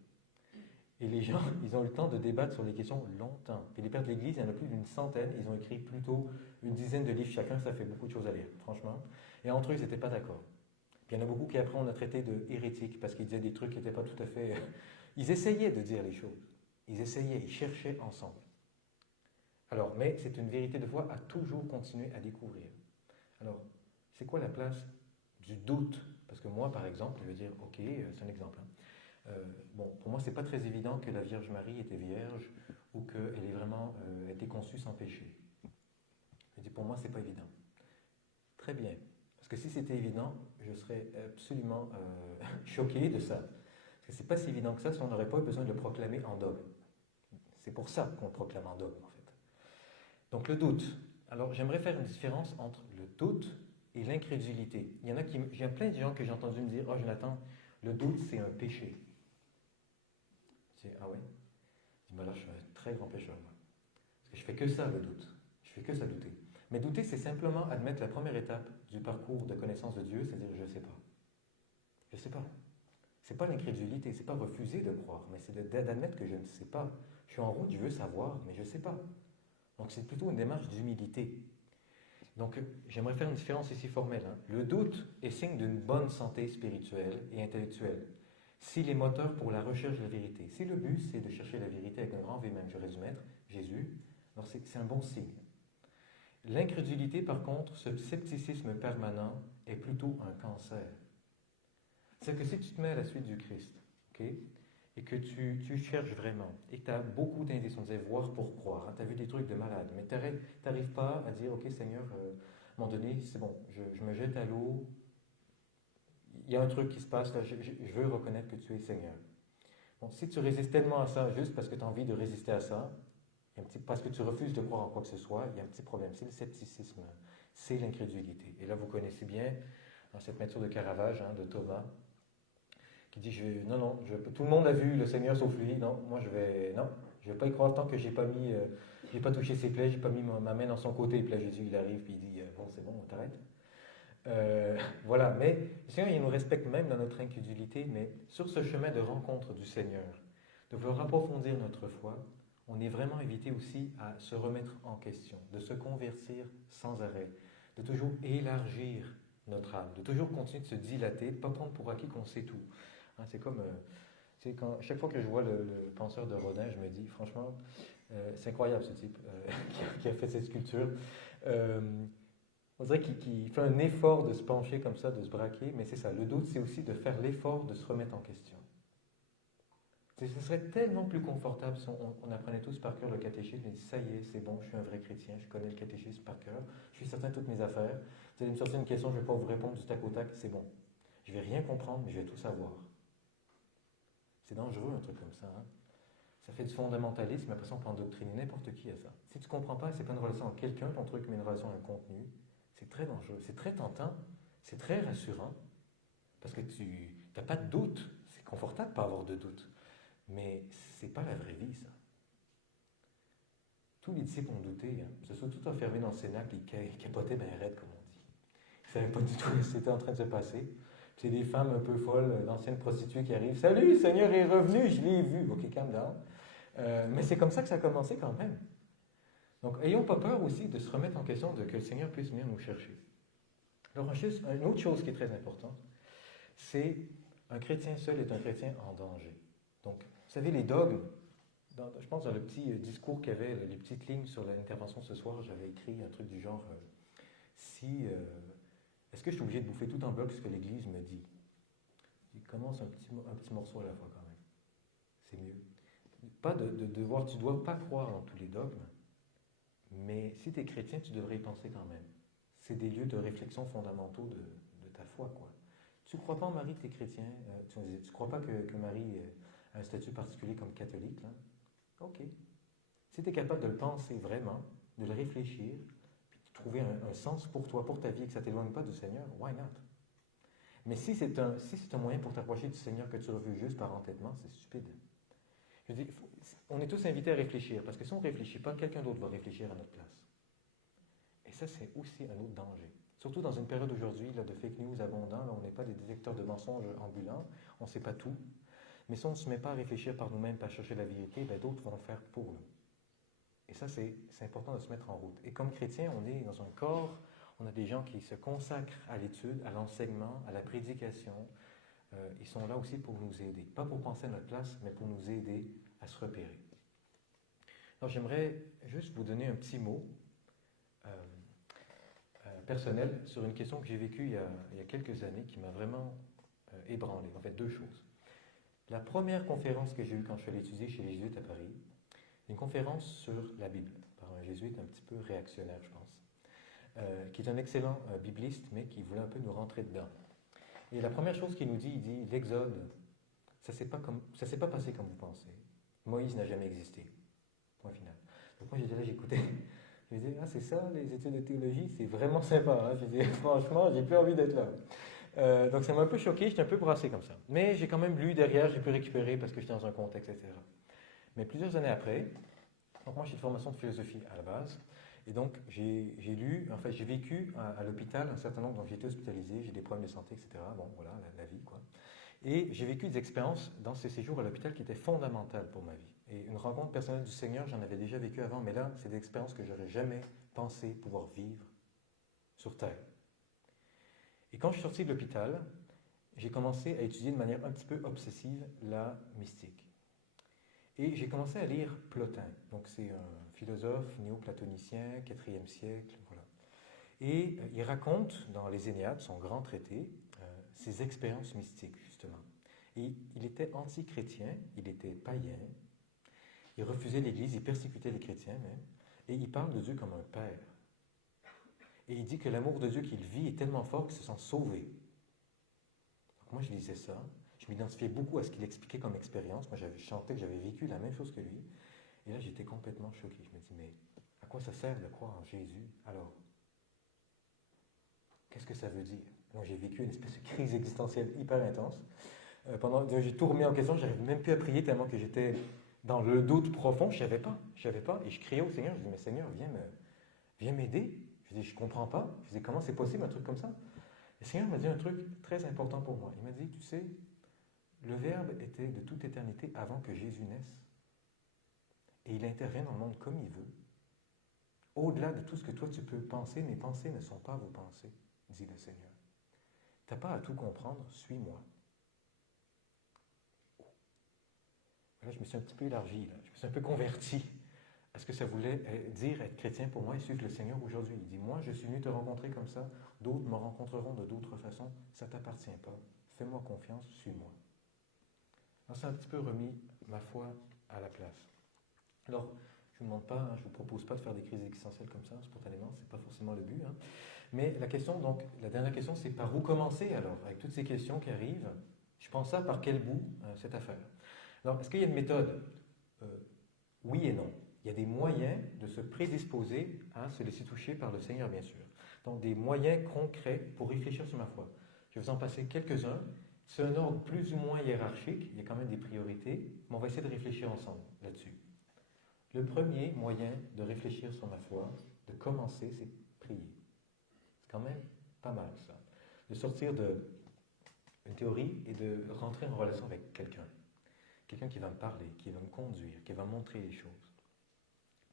Et les gens, ils ont eu le temps de débattre sur les questions longtemps. Et les pères de l'Église, il y en a plus d'une centaine, ils ont écrit plutôt une dizaine de livres chacun, ça fait beaucoup de choses à lire, franchement. Et entre eux, ils n'étaient pas d'accord. Puis il y en a beaucoup qui après on a traité de hérétiques, parce qu'ils disaient des trucs qui n'étaient pas tout à fait... Ils essayaient de dire les choses. Ils essayaient, ils cherchaient ensemble. Alors, mais c'est une vérité de foi à toujours continuer à découvrir. Alors, c'est quoi la place du doute? Parce que moi, par exemple, je veux dire, ok, c'est un exemple. Hein. Bon, pour moi, c'est pas très évident que la Vierge Marie était vierge ou qu'elle ait vraiment été conçue sans péché. Je dis, pour moi, c'est pas évident. Très bien. Parce que si c'était évident, je serais absolument choqué de ça. Parce que c'est pas si évident que ça si on n'aurait pas besoin de le proclamer en dogme. C'est pour ça qu'on le proclame en dogme, en fait. Donc le doute. Alors j'aimerais faire une différence entre le doute et l'incrédulité. Il y en a plein de gens que j'ai entendu me dire « Oh Jonathan, le doute c'est un péché. » Je dis « Ah ouais ?» Je dis « Ben là je suis un très grand pécheur. Moi. Parce que je fais que ça le doute. Je fais que ça douter. » Mais douter c'est simplement admettre la première étape du parcours de connaissance de Dieu, c'est-à-dire « Je ne sais pas. Je ne sais pas. » C'est pas l'incrédulité, c'est pas refuser de croire, mais c'est d'admettre que je ne sais pas. Je suis en route, je veux savoir, mais je ne sais pas. Donc c'est plutôt une démarche d'humilité. Donc j'aimerais faire une différence ici formelle. Hein. Le doute est signe d'une bonne santé spirituelle et intellectuelle. S'il est moteur pour la recherche de la vérité, si le but c'est de chercher la vérité avec un grand V même, j'aurais dû mettre Jésus, alors c'est un bon signe. L'incrédulité par contre, ce scepticisme permanent est plutôt un cancer. C'est que si tu te mets à la suite du Christ, ok, et que tu cherches vraiment, et que tu as beaucoup d'indices, on disait voir pour croire, hein, tu as vu des trucs de malade, mais tu n'arrives pas à dire, ok Seigneur, à un moment donné, c'est bon, je me jette à l'eau, il y a un truc qui se passe, là, je veux reconnaître que tu es Seigneur. Bon, si tu résistes tellement à ça, juste parce que tu as envie de résister à ça, parce que tu refuses de croire en quoi que ce soit, il y a un petit problème, c'est le scepticisme, c'est l'incrédulité. Et là, vous connaissez bien, dans cette nature de Caravage, hein, de Thomas, qui dit tout le monde a vu le Seigneur sauf lui, non, moi je vais pas y croire tant que j'ai pas touché ses plaies, j'ai pas mis ma main dans son côté, et puis là Jésus il arrive puis il dit bon c'est bon, on t'arrête. Voilà, mais le Seigneur il nous respecte même dans notre incrédulité, mais sur ce chemin de rencontre du Seigneur, de vouloir approfondir notre foi, on est vraiment invité aussi à se remettre en question, de se convertir sans arrêt, de toujours élargir notre âme, de toujours continuer de se dilater, de ne pas prendre pour acquis qu'on sait tout. Hein, c'est comme, chaque fois que je vois le penseur de Rodin, je me dis, franchement, c'est incroyable ce type qui a fait cette sculpture. On dirait qu'il fait un effort de se pencher comme ça, de se braquer, mais c'est ça, le doute, c'est aussi de faire l'effort de se remettre en question. Ce serait tellement plus confortable si on apprenait tous par cœur le catéchisme et dit, ça y est, c'est bon, je suis un vrai chrétien, je connais le catéchisme par cœur, je suis certain de toutes mes affaires. Vous allez me sortir une question, je ne vais pas vous répondre du tac au tac, c'est bon. Je ne vais rien comprendre, mais je vais tout savoir. C'est dangereux un truc comme ça. Hein? Ça fait du fondamentalisme, après ça on peut endoctriner n'importe qui à ça. Si tu ne comprends pas, c'est pas une relation avec quelqu'un, ton truc, mais une relation à un contenu, c'est très dangereux, c'est très tentant, c'est très rassurant, parce que tu n'as pas de doute, c'est confortable de ne pas avoir de doute. Mais ce n'est pas la vraie vie, ça. Tous les disciples ont douté, hein. Ils se sont tous enfermés dans le cénacle, ils capotaient bien raide, comme on dit. Ils ne savaient pas du tout ce qui était en train de se passer. C'est des femmes un peu folles, d'anciennes prostituées qui arrivent. « Salut, le Seigneur est revenu, je l'ai vu. » Ok, calme down. Mais c'est comme ça que ça a commencé quand même. Donc, ayons pas peur aussi de se remettre en question, de que le Seigneur puisse venir nous chercher. Alors, juste une autre chose qui est très importante, c'est un chrétien seul est un chrétien en danger. Donc, vous savez, les dogmes, je pense dans le petit discours qu'il y avait, les petites lignes sur l'intervention ce soir, j'avais écrit un truc du genre est-ce que je suis obligé de bouffer tout en bloc ce que l'Église me dit? Il commence un petit morceau à la fois quand même. C'est mieux. Pas de devoir, tu ne dois pas croire en tous les dogmes, mais si tu es chrétien, tu devrais y penser quand même. C'est des lieux de réflexion fondamentaux de ta foi, quoi. Tu ne crois pas en Marie, tu es chrétien. Tu ne crois pas que Marie a un statut particulier comme catholique, là? OK. Si tu es capable de le penser vraiment, de le réfléchir, puis de trouver un sens pour toi, pour ta vie, et que ça ne t'éloigne pas du Seigneur, why not? Mais si c'est un moyen pour t'approcher du Seigneur que tu refuses juste par entêtement, c'est stupide. Je dis, on est tous invités à réfléchir, parce que si on ne réfléchit pas, quelqu'un d'autre va réfléchir à notre place. Et ça, c'est aussi un autre danger. Surtout dans une période aujourd'hui de fake news abondants, là, on n'est pas des détecteurs de mensonges ambulants, on ne sait pas tout. Mais si on ne se met pas à réfléchir par nous-mêmes, pas à chercher la vérité, ben, d'autres vont le faire pour nous. Et ça, c'est important de se mettre en route. Et comme chrétien, on est dans un corps, on a des gens qui se consacrent à l'étude, à l'enseignement, à la prédication. Ils sont là aussi pour nous aider. Pas pour penser à notre place, mais pour nous aider à se repérer. Alors, j'aimerais juste vous donner un petit mot personnel sur une question que j'ai vécue il y a quelques années qui m'a vraiment ébranlé. En fait, deux choses. La première conférence que j'ai eue quand je suis allé étudier chez les Jésuites à Paris, une conférence sur la Bible, par un jésuite un petit peu réactionnaire, je pense, qui est un excellent bibliste, mais qui voulait un peu nous rentrer dedans. Et la première chose qu'il nous dit, il dit, l'Exode, ça ne s'est pas passé comme vous pensez. Moïse n'a jamais existé. Point final. Donc moi, j'étais là, j'écoutais. Je disais, ah, c'est ça, les études de théologie, c'est vraiment sympa. Hein? Je disais, franchement, j'ai plus envie d'être là. Donc ça m'a un peu choqué, j'étais un peu brassé comme ça. Mais j'ai quand même lu derrière, j'ai pu récupérer parce que j'étais dans un contexte, etc. Mais plusieurs années après, donc moi j'ai une formation de philosophie à la base, et donc j'ai lu, en fait j'ai vécu à l'hôpital un certain nombre, donc j'ai été hospitalisé, j'ai des problèmes de santé, etc. Bon voilà, la vie quoi. Et j'ai vécu des expériences dans ces séjours à l'hôpital qui étaient fondamentales pour ma vie. Et une rencontre personnelle du Seigneur, j'en avais déjà vécu avant, mais là, c'est des expériences que j'aurais jamais pensé pouvoir vivre sur Terre. Et quand je suis sorti de l'hôpital, j'ai commencé à étudier de manière un petit peu obsessive la mystique. Et j'ai commencé à lire Plotin. Donc c'est un philosophe néo-platonicien, 4e siècle, voilà. Et il raconte dans les Énéades, son grand traité, ses expériences mystiques, justement. Et il était anti-chrétien, il était païen, il refusait l'Église, il persécutait les chrétiens même, et il parle de Dieu comme un père. Et il dit que l'amour de Dieu qu'il vit est tellement fort qu'il se sent sauvé. Donc moi, je lisais ça, je m'identifiais beaucoup à ce qu'il expliquait comme expérience. Moi, je sentais que j'avais vécu la même chose que lui. Et là, j'étais complètement choqué. Je me dis, mais à quoi ça sert de croire en Jésus alors? Qu'est-ce que ça veut dire? Donc, j'ai vécu une espèce de crise existentielle hyper intense. J'ai tout remis en question, je n'arrivais même plus à prier tellement que j'étais dans le doute profond. Je ne savais pas. Et je criais au Seigneur, je dis, mais Seigneur, viens m'aider. Je dis, je ne comprends pas. Je dis, comment c'est possible un truc comme ça? Le Seigneur m'a dit un truc très important pour moi. Il m'a dit, tu sais, le Verbe était de toute éternité avant que Jésus naisse. Et il intervient dans le monde comme il veut. Au-delà de tout ce que toi tu peux penser, mes pensées ne sont pas vos pensées, dit le Seigneur. Tu n'as pas à tout comprendre, suis-moi. Là, je me suis un petit peu élargi, là. Je me suis un peu converti à ce que ça voulait dire être chrétien pour moi et suivre le Seigneur aujourd'hui. Il dit, moi, je suis venu te rencontrer comme ça, d'autres me rencontreront de d'autres façons, ça ne t'appartient pas. Fais-moi confiance, suis-moi. Alors, ça a un petit peu remis ma foi à la place. Alors, je ne vous demande pas, je ne vous propose pas de faire des crises existentielles comme ça, spontanément, ce n'est pas forcément le but. Hein. Mais la question, donc, la dernière question, c'est par où commencer alors, avec toutes ces questions qui arrivent? Je pense ça par quel bout, cette affaire? Alors, est-ce qu'il y a une méthode? Oui et non. Il y a des moyens de se prédisposer à se laisser toucher par le Seigneur, bien sûr. Donc, des moyens concrets pour réfléchir sur ma foi. Je vais vous en passer quelques-uns C'est un ordre plus ou moins hiérarchique, il y a quand même des priorités, mais on va essayer de réfléchir ensemble là-dessus. Le premier moyen de réfléchir sur ma foi, de commencer, c'est prier. C'est quand même pas mal ça. De sortir d'une théorie et de rentrer en relation avec quelqu'un. Quelqu'un qui va me parler, qui va me conduire, qui va me montrer les choses.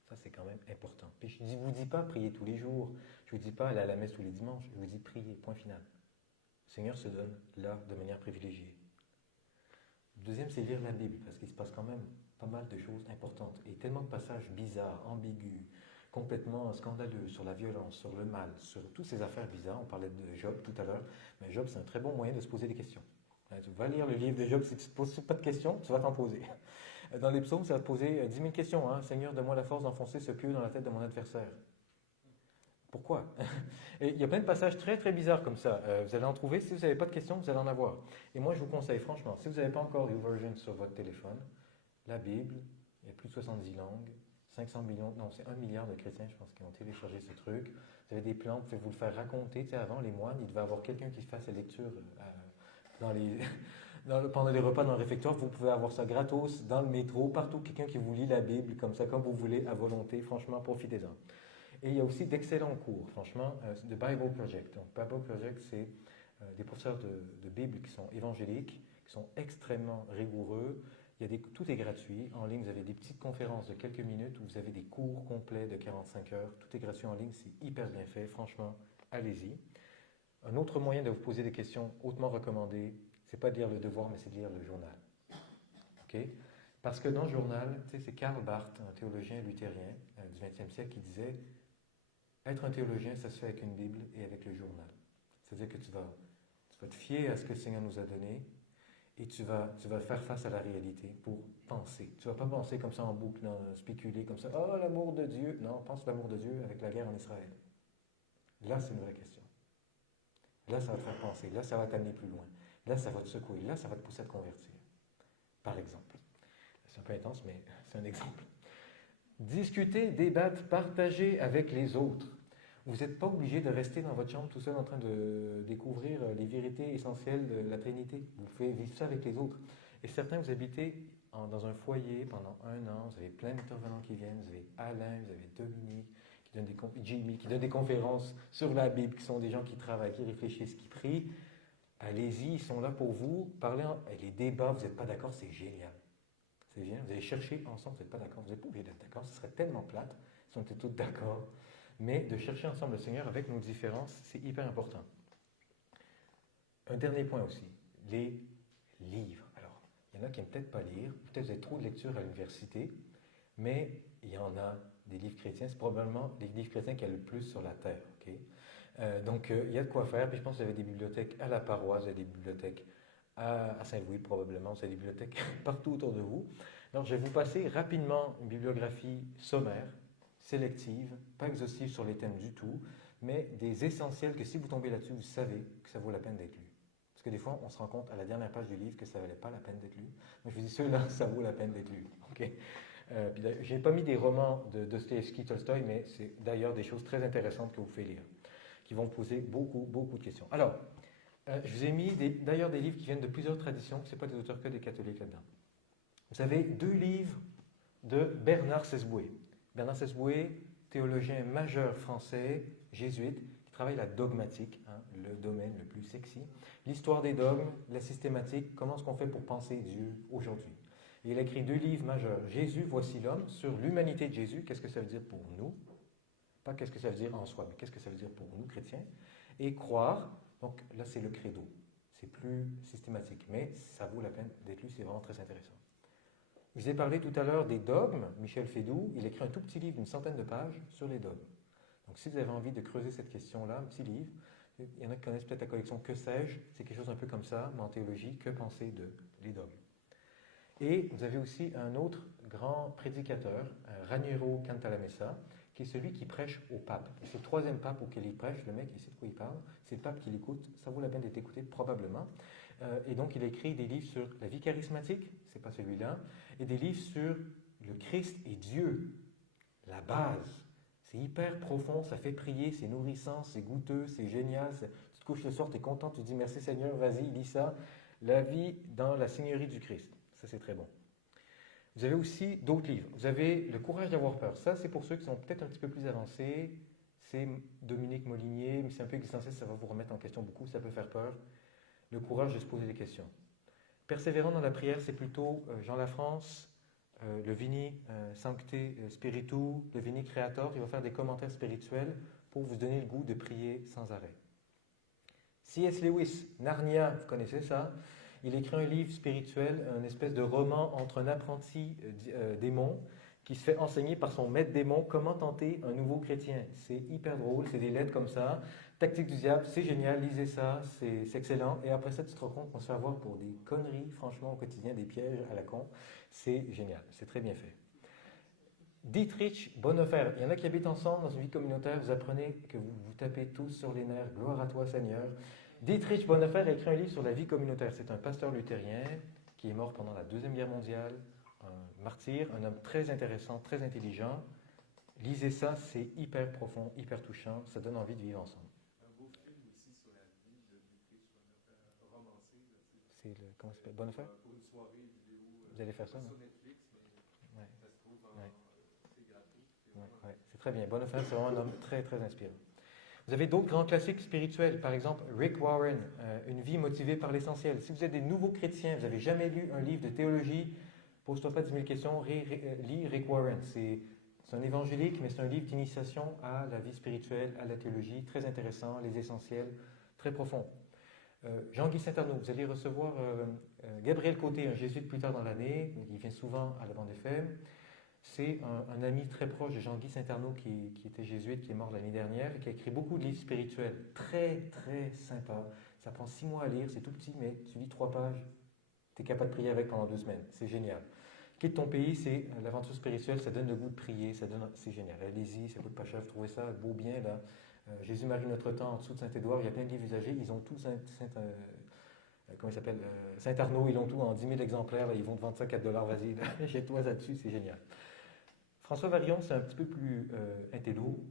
Ça, c'est quand même important. Puis je ne vous dis pas prier tous les jours, je ne vous dis pas aller à la messe tous les dimanches, je vous dis prier, point final. Le Seigneur se donne là de manière privilégiée. Le deuxième, c'est lire la Bible, parce qu'il se passe quand même pas mal de choses importantes. Et tellement de passages bizarres, ambigus, complètement scandaleux sur la violence, sur le mal, sur toutes ces affaires bizarres. On parlait de Job tout à l'heure, mais Job, c'est un très bon moyen de se poser des questions. Tu vas lire le livre de Job, si tu ne te poses pas de questions, tu vas t'en poser. Dans les psaumes, ça va te poser 10 000 questions. Hein. Seigneur, donne-moi la force d'enfoncer ce pieu dans la tête de mon adversaire. Pourquoi? Et il y a plein de passages très très bizarres comme ça. Vous allez en trouver. Si vous n'avez pas de questions, vous allez en avoir. Et moi, je vous conseille franchement, si vous n'avez pas encore YouVersion sur votre téléphone, la Bible, il y a plus de 70 langues, 500 millions, non, c'est 1 milliard de chrétiens, je pense, qui ont téléchargé ce truc. Vous avez des plans, vous pouvez vous le faire raconter. Tu sais, avant, les moines, il devait avoir quelqu'un qui fasse la lecture pendant les repas dans le réfectoire. Vous pouvez avoir ça gratos, dans le métro, partout, quelqu'un qui vous lit la Bible, comme ça, comme vous voulez, à volonté. Franchement, profitez-en. Et il y a aussi d'excellents cours, franchement, de Bible Project. Donc, Bible Project, c'est des professeurs de Bible qui sont évangéliques, qui sont extrêmement rigoureux. Tout est gratuit. En ligne, vous avez des petites conférences de quelques minutes où vous avez des cours complets de 45 heures. Tout est gratuit en ligne, c'est hyper bien fait. Franchement, allez-y. Un autre moyen de vous poser des questions hautement recommandé, c'est pas de lire le devoir, mais c'est de lire le journal. OK? Parce que dans le journal, tu sais, c'est Karl Barth, un théologien luthérien du XXe siècle, qui disait être un théologien, ça se fait avec une Bible et avec le journal. C'est-à-dire que tu vas te fier à ce que le Seigneur nous a donné et tu vas faire face à la réalité pour penser. Tu ne vas pas penser comme ça en boucle, spéculer comme ça. Oh, l'amour de Dieu. Non, pense l'amour de Dieu avec la guerre en Israël. Là, c'est une vraie question. Là, ça va te faire penser. Là, ça va t'amener plus loin. Là, ça va te secouer. Là, ça va te pousser à te convertir. Par exemple. C'est un peu intense, mais c'est un exemple. Discuter, débattre, partager avec les autres. Vous n'êtes pas obligé de rester dans votre chambre tout seul en train de découvrir les vérités essentielles de la Trinité. Vous pouvez vivre ça avec les autres. Et certains, vous habitez dans un foyer pendant 1 an, vous avez plein d'intervenants qui viennent, vous avez Alain, vous avez Dominique, Jimmy, qui donne des conférences sur la Bible, qui sont des gens qui travaillent, qui réfléchissent, qui prient. Allez-y, ils sont là pour vous. Parlez les débats, vous n'êtes pas d'accord, c'est génial. C'est bien, vous allez chercher ensemble, vous n'êtes pas d'accord, vous n'êtes pas obligé d'être d'accord, ce serait tellement plate si on était tous d'accord. Mais de chercher ensemble le Seigneur avec nos différences, c'est hyper important. Un dernier point aussi, les livres. Alors, il y en a qui n'aiment peut-être pas lire, peut-être vous avez trop de lectures à l'université, mais il y en a des livres chrétiens, c'est probablement les livres chrétiens qu'il y a le plus sur la terre. Okay? Donc, il y a de quoi faire, puis je pense que vous avez des bibliothèques à la paroisse, vous avez des bibliothèques à Saint-Louis probablement, vous avez des bibliothèques partout autour de vous. Alors, je vais vous passer rapidement une bibliographie sommaire, sélective, pas exhaustive sur les thèmes du tout, mais des essentiels que si vous tombez là-dessus, vous savez que ça vaut la peine d'être lu. Parce que des fois, on se rend compte à la dernière page du livre que ça ne valait pas la peine d'être lu. Mais je vous dis, ceux-là, ça vaut la peine d'être lu. Okay? Je n'ai pas mis des romans de Dostoïevski, Tolstoï, mais c'est d'ailleurs des choses très intéressantes que vous pouvez lire, qui vont poser beaucoup, beaucoup de questions. Alors, je vous ai mis d'ailleurs des livres qui viennent de plusieurs traditions, ce n'est pas des auteurs que des catholiques là-dedans. Vous avez 2 livres de Bernard Sesboué. Bernard Sesboué, théologien majeur français, jésuite, qui travaille la dogmatique, le domaine le plus sexy, l'histoire des dogmes, la systématique, comment est-ce qu'on fait pour penser Dieu aujourd'hui. Et il a écrit 2 livres majeurs, Jésus, voici l'homme, sur l'humanité de Jésus, qu'est-ce que ça veut dire pour nous, pas qu'est-ce que ça veut dire en soi, mais qu'est-ce que ça veut dire pour nous, chrétiens, et croire, donc là c'est le credo, c'est plus systématique, mais ça vaut la peine d'être lu, c'est vraiment très intéressant. Je vous ai parlé tout à l'heure des dogmes. Michel Fédoux, il écrit un tout petit livre d'une 100aine de pages sur les dogmes. Donc si vous avez envie de creuser cette question-là, un petit livre, il y en a qui connaissent peut-être la collection Que sais-je, c'est quelque chose un peu comme ça, mais en théologie, que penser de les dogmes. Et vous avez aussi un autre grand prédicateur, Raniero Cantalamessa, qui est celui qui prêche au pape. Et c'est le 3e pape auquel il prêche, le mec, il sait de quoi il parle, c'est le pape qui l'écoute, ça vaut la peine d'être écouté probablement. Et donc il a écrit des livres sur la vie charismatique, c'est pas celui-là, et des livres sur le Christ et Dieu, la base. C'est hyper profond, ça fait prier, c'est nourrissant, c'est goûteux, c'est génial. Tu te couches le soir, tu es content, tu dis merci Seigneur, vas-y, lis ça. La vie dans la Seigneurie du Christ. Ça, c'est très bon. Vous avez aussi d'autres livres. Vous avez Le courage d'avoir peur. Ça, c'est pour ceux qui sont peut-être un petit peu plus avancés. C'est Dominique Molinier, mais c'est un peu existentiel, ça va vous remettre en question beaucoup, ça peut faire peur. Le courage de se poser des questions. Persévérant dans la prière, c'est plutôt Jean Lafrance, le Vini Sancte Spiritu, le Vini Creator. Il va faire des commentaires spirituels pour vous donner le goût de prier sans arrêt. C.S. Lewis, Narnia, vous connaissez ça? Il écrit un livre spirituel, une espèce de roman entre un apprenti démon qui se fait enseigner par son maître démon comment tenter un nouveau chrétien. C'est hyper drôle, c'est des lettres comme ça. Tactique du diable, c'est génial, lisez ça, c'est excellent. Et après ça, tu te rends compte qu'on se fait avoir pour des conneries, franchement, au quotidien, des pièges à la con. C'est génial, c'est très bien fait. Dietrich Bonhoeffer, il y en a qui habitent ensemble dans une vie communautaire, vous apprenez que vous vous tapez tous sur les nerfs, gloire à toi Seigneur. Dietrich Bonhoeffer a écrit un livre sur la vie communautaire. C'est un pasteur luthérien qui est mort pendant la Deuxième Guerre mondiale, un martyr, un homme très intéressant, très intelligent. Lisez ça, c'est hyper profond, hyper touchant, ça donne envie de vivre ensemble. Un beau film aussi sur la vie de Dietrich Bonhoeffer, romancé. C'est le, comment ça s'appelle, Bonhoeffer? Pour une soirée vidéo. Vous allez faire ça, non? Sur Netflix, mais ça se trouve en... C'est gratuit. C'est très bien. Bonhoeffer, c'est vraiment un homme très, très inspirant. Vous avez d'autres grands classiques spirituels, par exemple Rick Warren, Une vie motivée par l'essentiel. Si vous êtes des nouveaux chrétiens, vous n'avez jamais lu un livre de théologie, pose-toi pas 10 000 questions, lis Rick Warren. C'est un évangélique, mais c'est un livre d'initiation à la vie spirituelle, à la théologie, très intéressant, les essentiels, très profond. Jean-Guy Saint-Arnaud, vous allez recevoir Gabriel Côté, un jésuite plus tard dans l'année, il vient souvent à la bande FM. C'est un ami très proche de Jean-Guy Saint-Arnaud qui était jésuite, qui est mort l'année dernière, et qui a écrit beaucoup de livres spirituels, très très sympa. Ça prend 6 mois à lire, c'est tout petit, mais tu lis 3 pages, tu es capable de prier avec pendant 2 semaines, c'est génial. Quitte ton pays, c'est l'aventure spirituelle, ça donne le goût de prier, c'est génial. Allez-y, ça coûte pas cher, vous trouvez ça beau bien là. Jésus-Marie Notre-Temps, en dessous de Saint-Édouard, il y a plein de livres usagés, ils ont tout comment il s'appelle Saint-Arnaud, ils ont tout en 10 000 exemplaires, là, ils vont te vendre ça 4 $, vas-y, jette-toi là-dessus, c'est génial. François Varion, c'est un petit peu plus intello,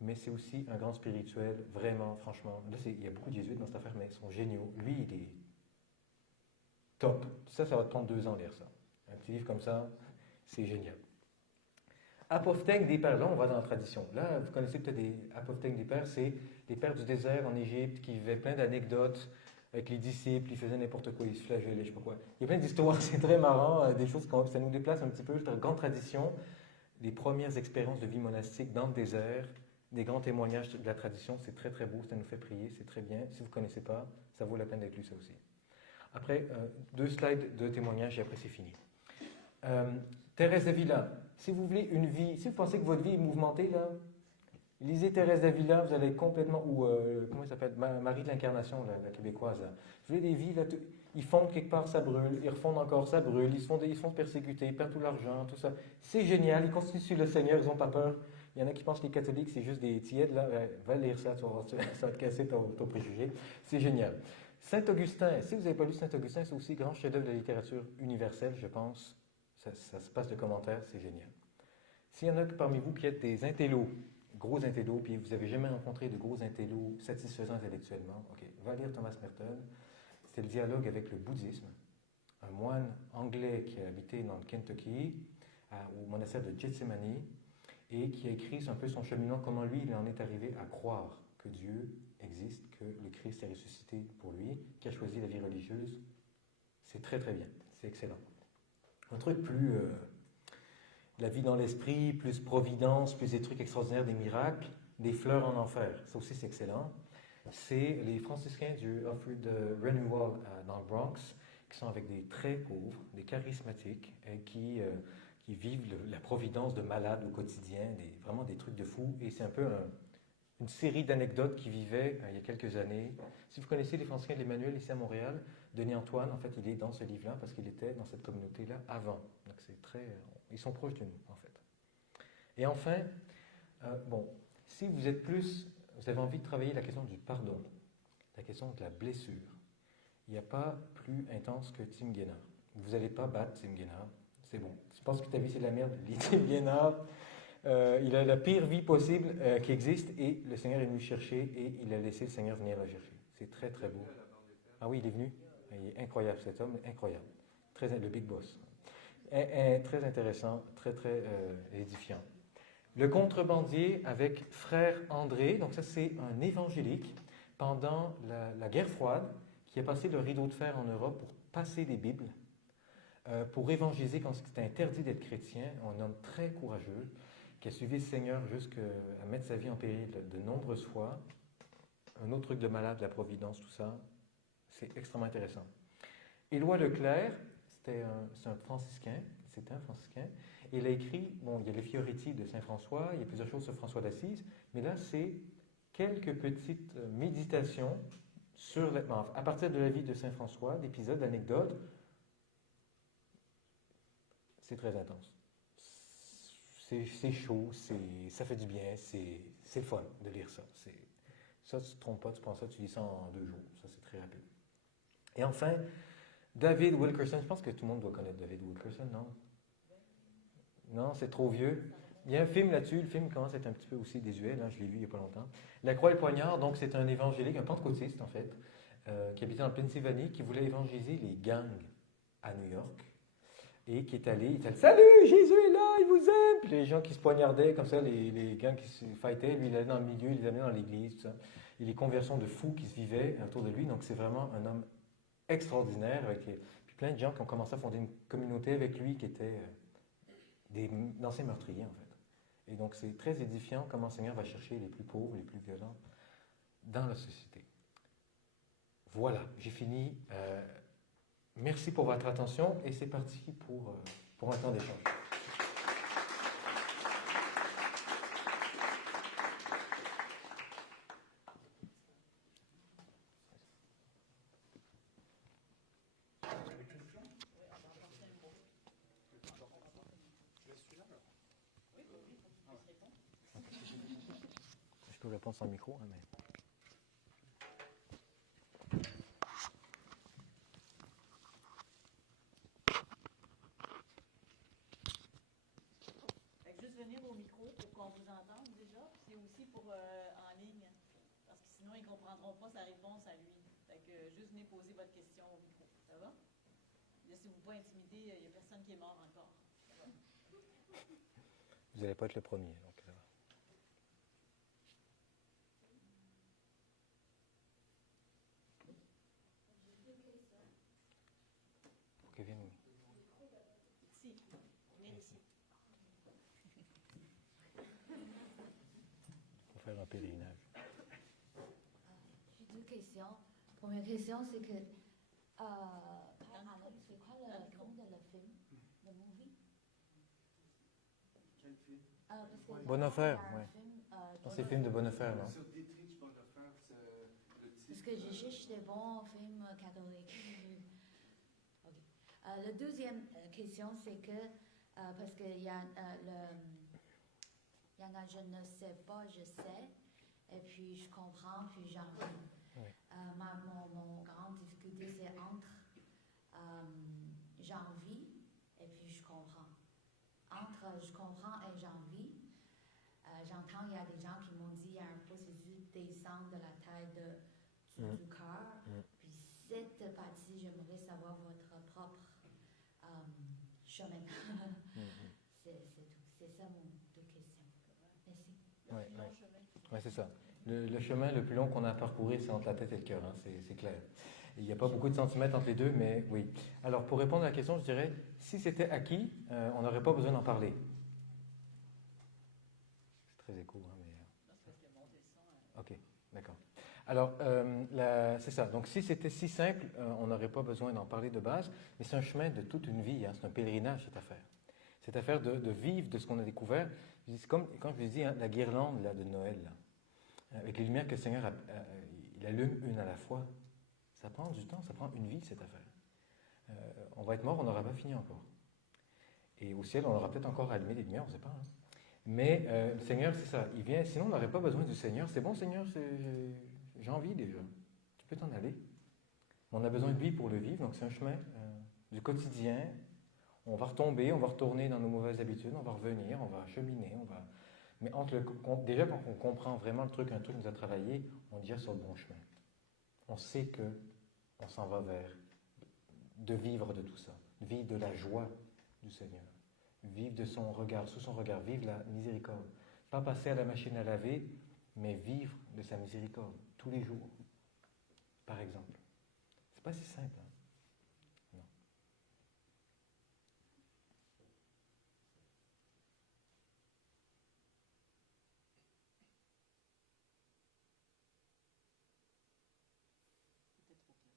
mais c'est aussi un grand spirituel, vraiment, franchement. Là, il y a beaucoup de jésuites dans cette affaire, mais ils sont géniaux. Lui, il est top. Ça va te prendre 2 ans à lire ça. Un petit livre comme ça, c'est génial. Apophthegme des pères, là, on va dans la tradition. Là, vous connaissez peut-être des apophthegmes des pères, c'est les pères du désert en Égypte qui vivaient plein d'anecdotes avec les disciples, ils faisaient n'importe quoi, ils se flagellaient, je sais pas quoi. Il y a plein d'histoires, c'est très marrant, des choses, ça nous déplace un petit peu, c'est une grande tradition. Les premières expériences de vie monastique dans le désert, des grands témoignages de la tradition, c'est très très beau, ça nous fait prier, c'est très bien. Si vous ne connaissez pas, ça vaut la peine d'être lu ça aussi. Après, 2 slides de témoignages et après c'est fini. Thérèse d'Avila, si vous voulez une vie, si vous pensez que votre vie est mouvementée, là, lisez Thérèse d'Avila, vous allez complètement, ou comment elle s'appelle, Marie de l'Incarnation, la québécoise. Là. Vous voulez des vies, là, ils fondent quelque part, ça brûle, ils refondent encore, ça brûle, ils se font persécuter, ils perdent tout l'argent, tout ça. C'est génial, ils continuent sur le Seigneur, ils n'ont pas peur. Il y en a qui pensent que les catholiques, c'est juste des tièdes, là. Va lire ça, ça va te casser ton préjugé. C'est génial. Saint-Augustin, si vous n'avez pas lu Saint-Augustin, c'est aussi grand chef-d'œuvre de la littérature universelle, je pense. Ça se passe de commentaires, c'est génial. S'il y en a parmi vous qui êtes des intellos, gros intellos, puis vous n'avez jamais rencontré de gros intellos satisfaisants intellectuellement, ok, va lire Thomas Merton. C'est le dialogue avec le bouddhisme. Un moine anglais qui a habité dans le Kentucky, au monastère de Gethsemane, et qui a écrit un peu son cheminement, comment lui, il en est arrivé à croire que Dieu existe, que le Christ est ressuscité pour lui, qui a choisi la vie religieuse. C'est très très bien, c'est excellent. Un truc plus la vie dans l'esprit, plus providence, plus des trucs extraordinaires, des miracles, des fleurs en enfer. Ça aussi c'est excellent. C'est les franciscains du Offred Renewal dans le Bronx, qui sont avec des très pauvres, des charismatiques, et qui vivent la providence de malades au quotidien, vraiment des trucs de fous. Et c'est un peu une série d'anecdotes qui vivaient il y a quelques années. Si vous connaissez les franciscains de l'Emmanuel ici à Montréal, Denis Antoine, en fait, il est dans ce livre-là parce qu'il était dans cette communauté-là avant. Donc c'est ils sont proches de nous, en fait. Et enfin, si vous avez envie de travailler la question du pardon, la question de la blessure, il n'y a pas plus intense que Tim Guénard. Vous n'allez pas battre Tim Guénard, c'est bon. Je pense que ta vie c'est de la merde, lis Tim Guénard. Il a la pire vie possible qui existe et le Seigneur est venu chercher et il a laissé le Seigneur venir la chercher. C'est très très beau. Ah oui, il est venu. Il est incroyable, cet homme, incroyable. Le big boss. Très intéressant, très édifiant. Le contrebandier avec frère André, donc ça c'est un évangélique pendant la guerre froide qui a passé le rideau de fer en Europe pour passer des Bibles, pour évangéliser quand c'était interdit d'être chrétien. Un homme très courageux qui a suivi le Seigneur jusqu'à mettre sa vie en péril de nombreuses fois. Un autre truc de malade, la providence, tout ça, c'est extrêmement intéressant. Éloi Leclerc, c'est un franciscain, et il a écrit, bon, il y a les Fioretti de Saint François, il y a plusieurs choses sur François d'Assise, mais là, c'est quelques petites méditations à partir de la vie de Saint François, d'épisodes, d'anecdotes. C'est très intense. C'est chaud, ça fait du bien, c'est le fun de lire ça. Ça, tu ne te trompes pas, tu prends ça, tu lis ça en 2 jours. Ça, c'est très rapide. Et enfin, David Wilkerson. Je pense que tout le monde doit connaître David Wilkerson, non? Non, c'est trop vieux. Il y a un film là-dessus. Le film commence à être un petit peu aussi désuet. Là, je l'ai vu il n'y a pas longtemps. La Croix et le Poignard, donc c'est un évangélique, un pentecôtiste en fait, qui habitait en Pennsylvanie, qui voulait évangéliser les gangs à New York. Et qui est allé, Salut, Jésus est là, il vous aime! Puis les gens qui se poignardaient comme ça, les gangs qui se fightaient, lui, il allait dans le milieu, il les amenait dans l'église, tout ça. Et les conversions de fous qui se vivaient autour de lui. Donc c'est vraiment un homme extraordinaire, puis plein de gens qui ont commencé à fonder une communauté avec lui qui étaient d'anciens meurtriers, en fait. Et donc, c'est très édifiant comment le Seigneur va chercher les plus pauvres, les plus violents dans la société. Voilà, j'ai fini. Merci pour votre attention et c'est parti pour un temps d'échange. Je peux répondre sans micro, hein, mais... Juste venir au micro pour qu'on vous entende déjà. C'est aussi pour en ligne. Parce que sinon, ils ne comprendront pas sa réponse à lui. Fait que juste venez poser votre question au micro. Ça va? Laissez-vous pas intimider, il n'y a personne qui est mort encore. Ça va? Vous n'allez pas être le premier, donc ça va. Pour Kevin, oui. Ici. Venez ici. Pour faire un pèlerinage. J'ai 2 questions. Première question, c'est que, c'est quoi le nom de le film, le movie? Quel film? Parce que Bonne affaire, il y a un ouais. film, C'est le film de Bonne Affaire, non? Sur Dietrich Bonhoeffer, c'est le titre. Parce que je cherche des bons films catholiques. Ok. La deuxième question, c'est que, parce qu'il y a il y en a, je ne sais pas, je sais, et puis je comprends, puis j'en vis. Oui. Mon grande difficulté, c'est entre j'en vis et puis je comprends. Entre je comprends et j'en vis, j'entends, il y a des gens qui m'ont dit qu'il y a un processus descendre de la tête du cœur. Puis cette partie, j'aimerais savoir votre propre chemin. C'est tout. C'est ça mon 2 questions. Merci. Ouais, c'est ça. Le chemin le plus long qu'on a à parcourir, c'est entre la tête et le cœur, hein, c'est clair. Il n'y a pas beaucoup de centimètres entre les deux, mais oui. Alors, pour répondre à la question, je dirais, si c'était acquis, on n'aurait pas besoin d'en parler. C'est très écho, hein, mais... OK, d'accord. Alors, c'est ça. Donc, si c'était si simple, on n'aurait pas besoin d'en parler de base, mais c'est un chemin de toute une vie, hein, c'est un pèlerinage, cette affaire. Cette affaire de vivre de ce qu'on a découvert. C'est comme quand je vous dis, hein, la guirlande là, de Noël, là, avec les lumières que le Seigneur il allume une à la fois. Ça prend du temps, ça prend une vie, cette affaire. On va être mort, on n'aura pas fini encore. Et au ciel, on aura peut-être encore allumé des lumières, on ne sait pas. Hein. Mais le Seigneur, c'est ça. Il vient, sinon on n'aurait pas besoin du Seigneur. C'est bon, Seigneur, j'ai envie déjà. Tu peux t'en aller. On a besoin de lui pour le vivre, donc c'est un chemin du quotidien. On va retomber, on va retourner dans nos mauvaises habitudes, on va revenir, on va cheminer, Mais déjà, quand on comprend vraiment un truc nous a travaillé, on est déjà sur le bon chemin. On sait qu'on s'en va vers de vivre de tout ça, vivre de la joie du Seigneur, vivre de son regard, sous son regard, vivre la miséricorde. Pas passer à la machine à laver, mais vivre de sa miséricorde tous les jours, par exemple. C'est pas si simple. Hein? Non. Peut-être trop clair.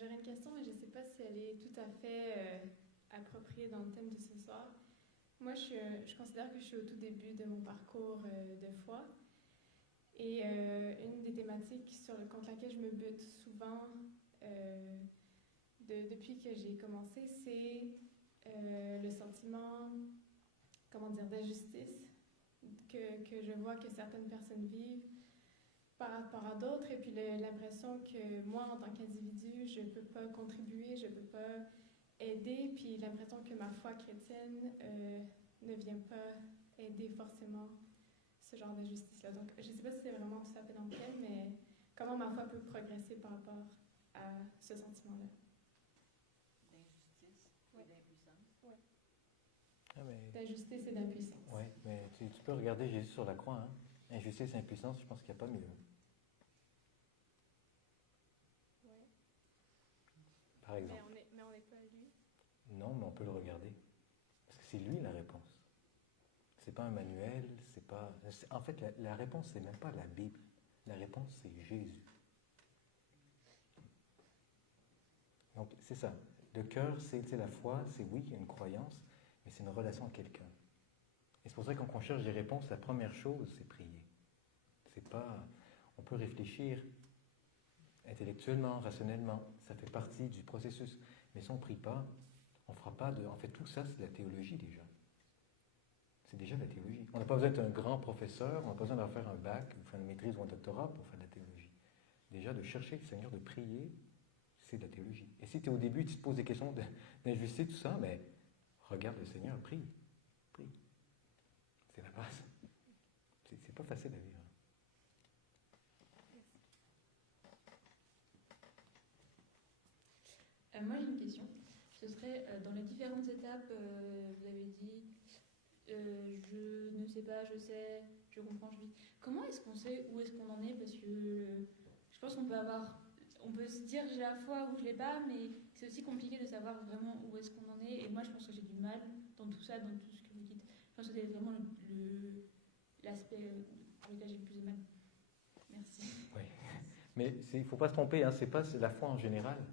J'aurais une question, mais je ne sais pas si elle est tout à fait appropriée dans le thème de ce soir. Moi, je considère que je suis au tout début de mon parcours de foi. Et une des thématiques contre laquelle je me bute souvent depuis que j'ai commencé, c'est le sentiment, comment dire, d'injustice que je vois que certaines personnes vivent par rapport à d'autres, et puis l'impression que moi, en tant qu'individu, je ne peux pas contribuer, je ne peux pas aider, puis l'impression que ma foi chrétienne ne vient pas aider forcément ce genre d'injustice-là. Donc, je ne sais pas si c'est vraiment tout à fait dans le thème, mais comment ma foi peut progresser par rapport à ce sentiment-là. D'injustice et Ouais. d'impuissance. Ouais. Ah, mais... D'injustice et d'impuissance. Oui, mais tu peux regarder Jésus sur la croix. Hein? Injustice et impuissance, je pense qu'il n'y a pas mieux. Ouais. Par exemple. Mais on n'est pas lui. Non, mais on peut le regarder. Parce que c'est lui la réponse. C'est pas un manuel, c'est pas... En fait, la réponse, c'est même pas la Bible. La réponse, c'est Jésus. Donc, c'est ça. Le cœur, c'est la foi, c'est oui, une croyance, mais c'est une relation à quelqu'un. Et c'est pour ça que quand on cherche des réponses, la première chose, c'est prier. C'est pas... On peut réfléchir intellectuellement, rationnellement, ça fait partie du processus. Mais si on ne prie pas, on ne fera pas de... En fait, tout ça, c'est de la théologie déjà. C'est déjà de la théologie. On n'a pas besoin d'être un grand professeur, on n'a pas besoin de faire un bac, ou faire une maîtrise ou un doctorat pour faire de la théologie. Déjà, de chercher le Seigneur, de prier, c'est de la théologie. Et si tu es au début, tu te poses des questions d'injustice, tout ça, mais regarde le Seigneur, prie. Prie. C'est la base. C'est pas facile à vivre. Moi j'ai une question. Ce serait dans les différentes étapes, vous avez dit je ne sais pas, je sais, je comprends, je vis. Comment est-ce qu'on sait où est-ce qu'on en est? Parce que je pense on peut se dire j'ai la foi ou je l'ai pas, mais c'est aussi compliqué de savoir vraiment où est-ce qu'on en est. Et moi je pense que j'ai du mal dans tout ça, dans tout ce que vous dites. Je pense que c'est vraiment l'aspect avec lequel j'ai le plus de mal. Merci. Oui. Mais il ne faut pas se tromper, hein, c'est pas la foi en général.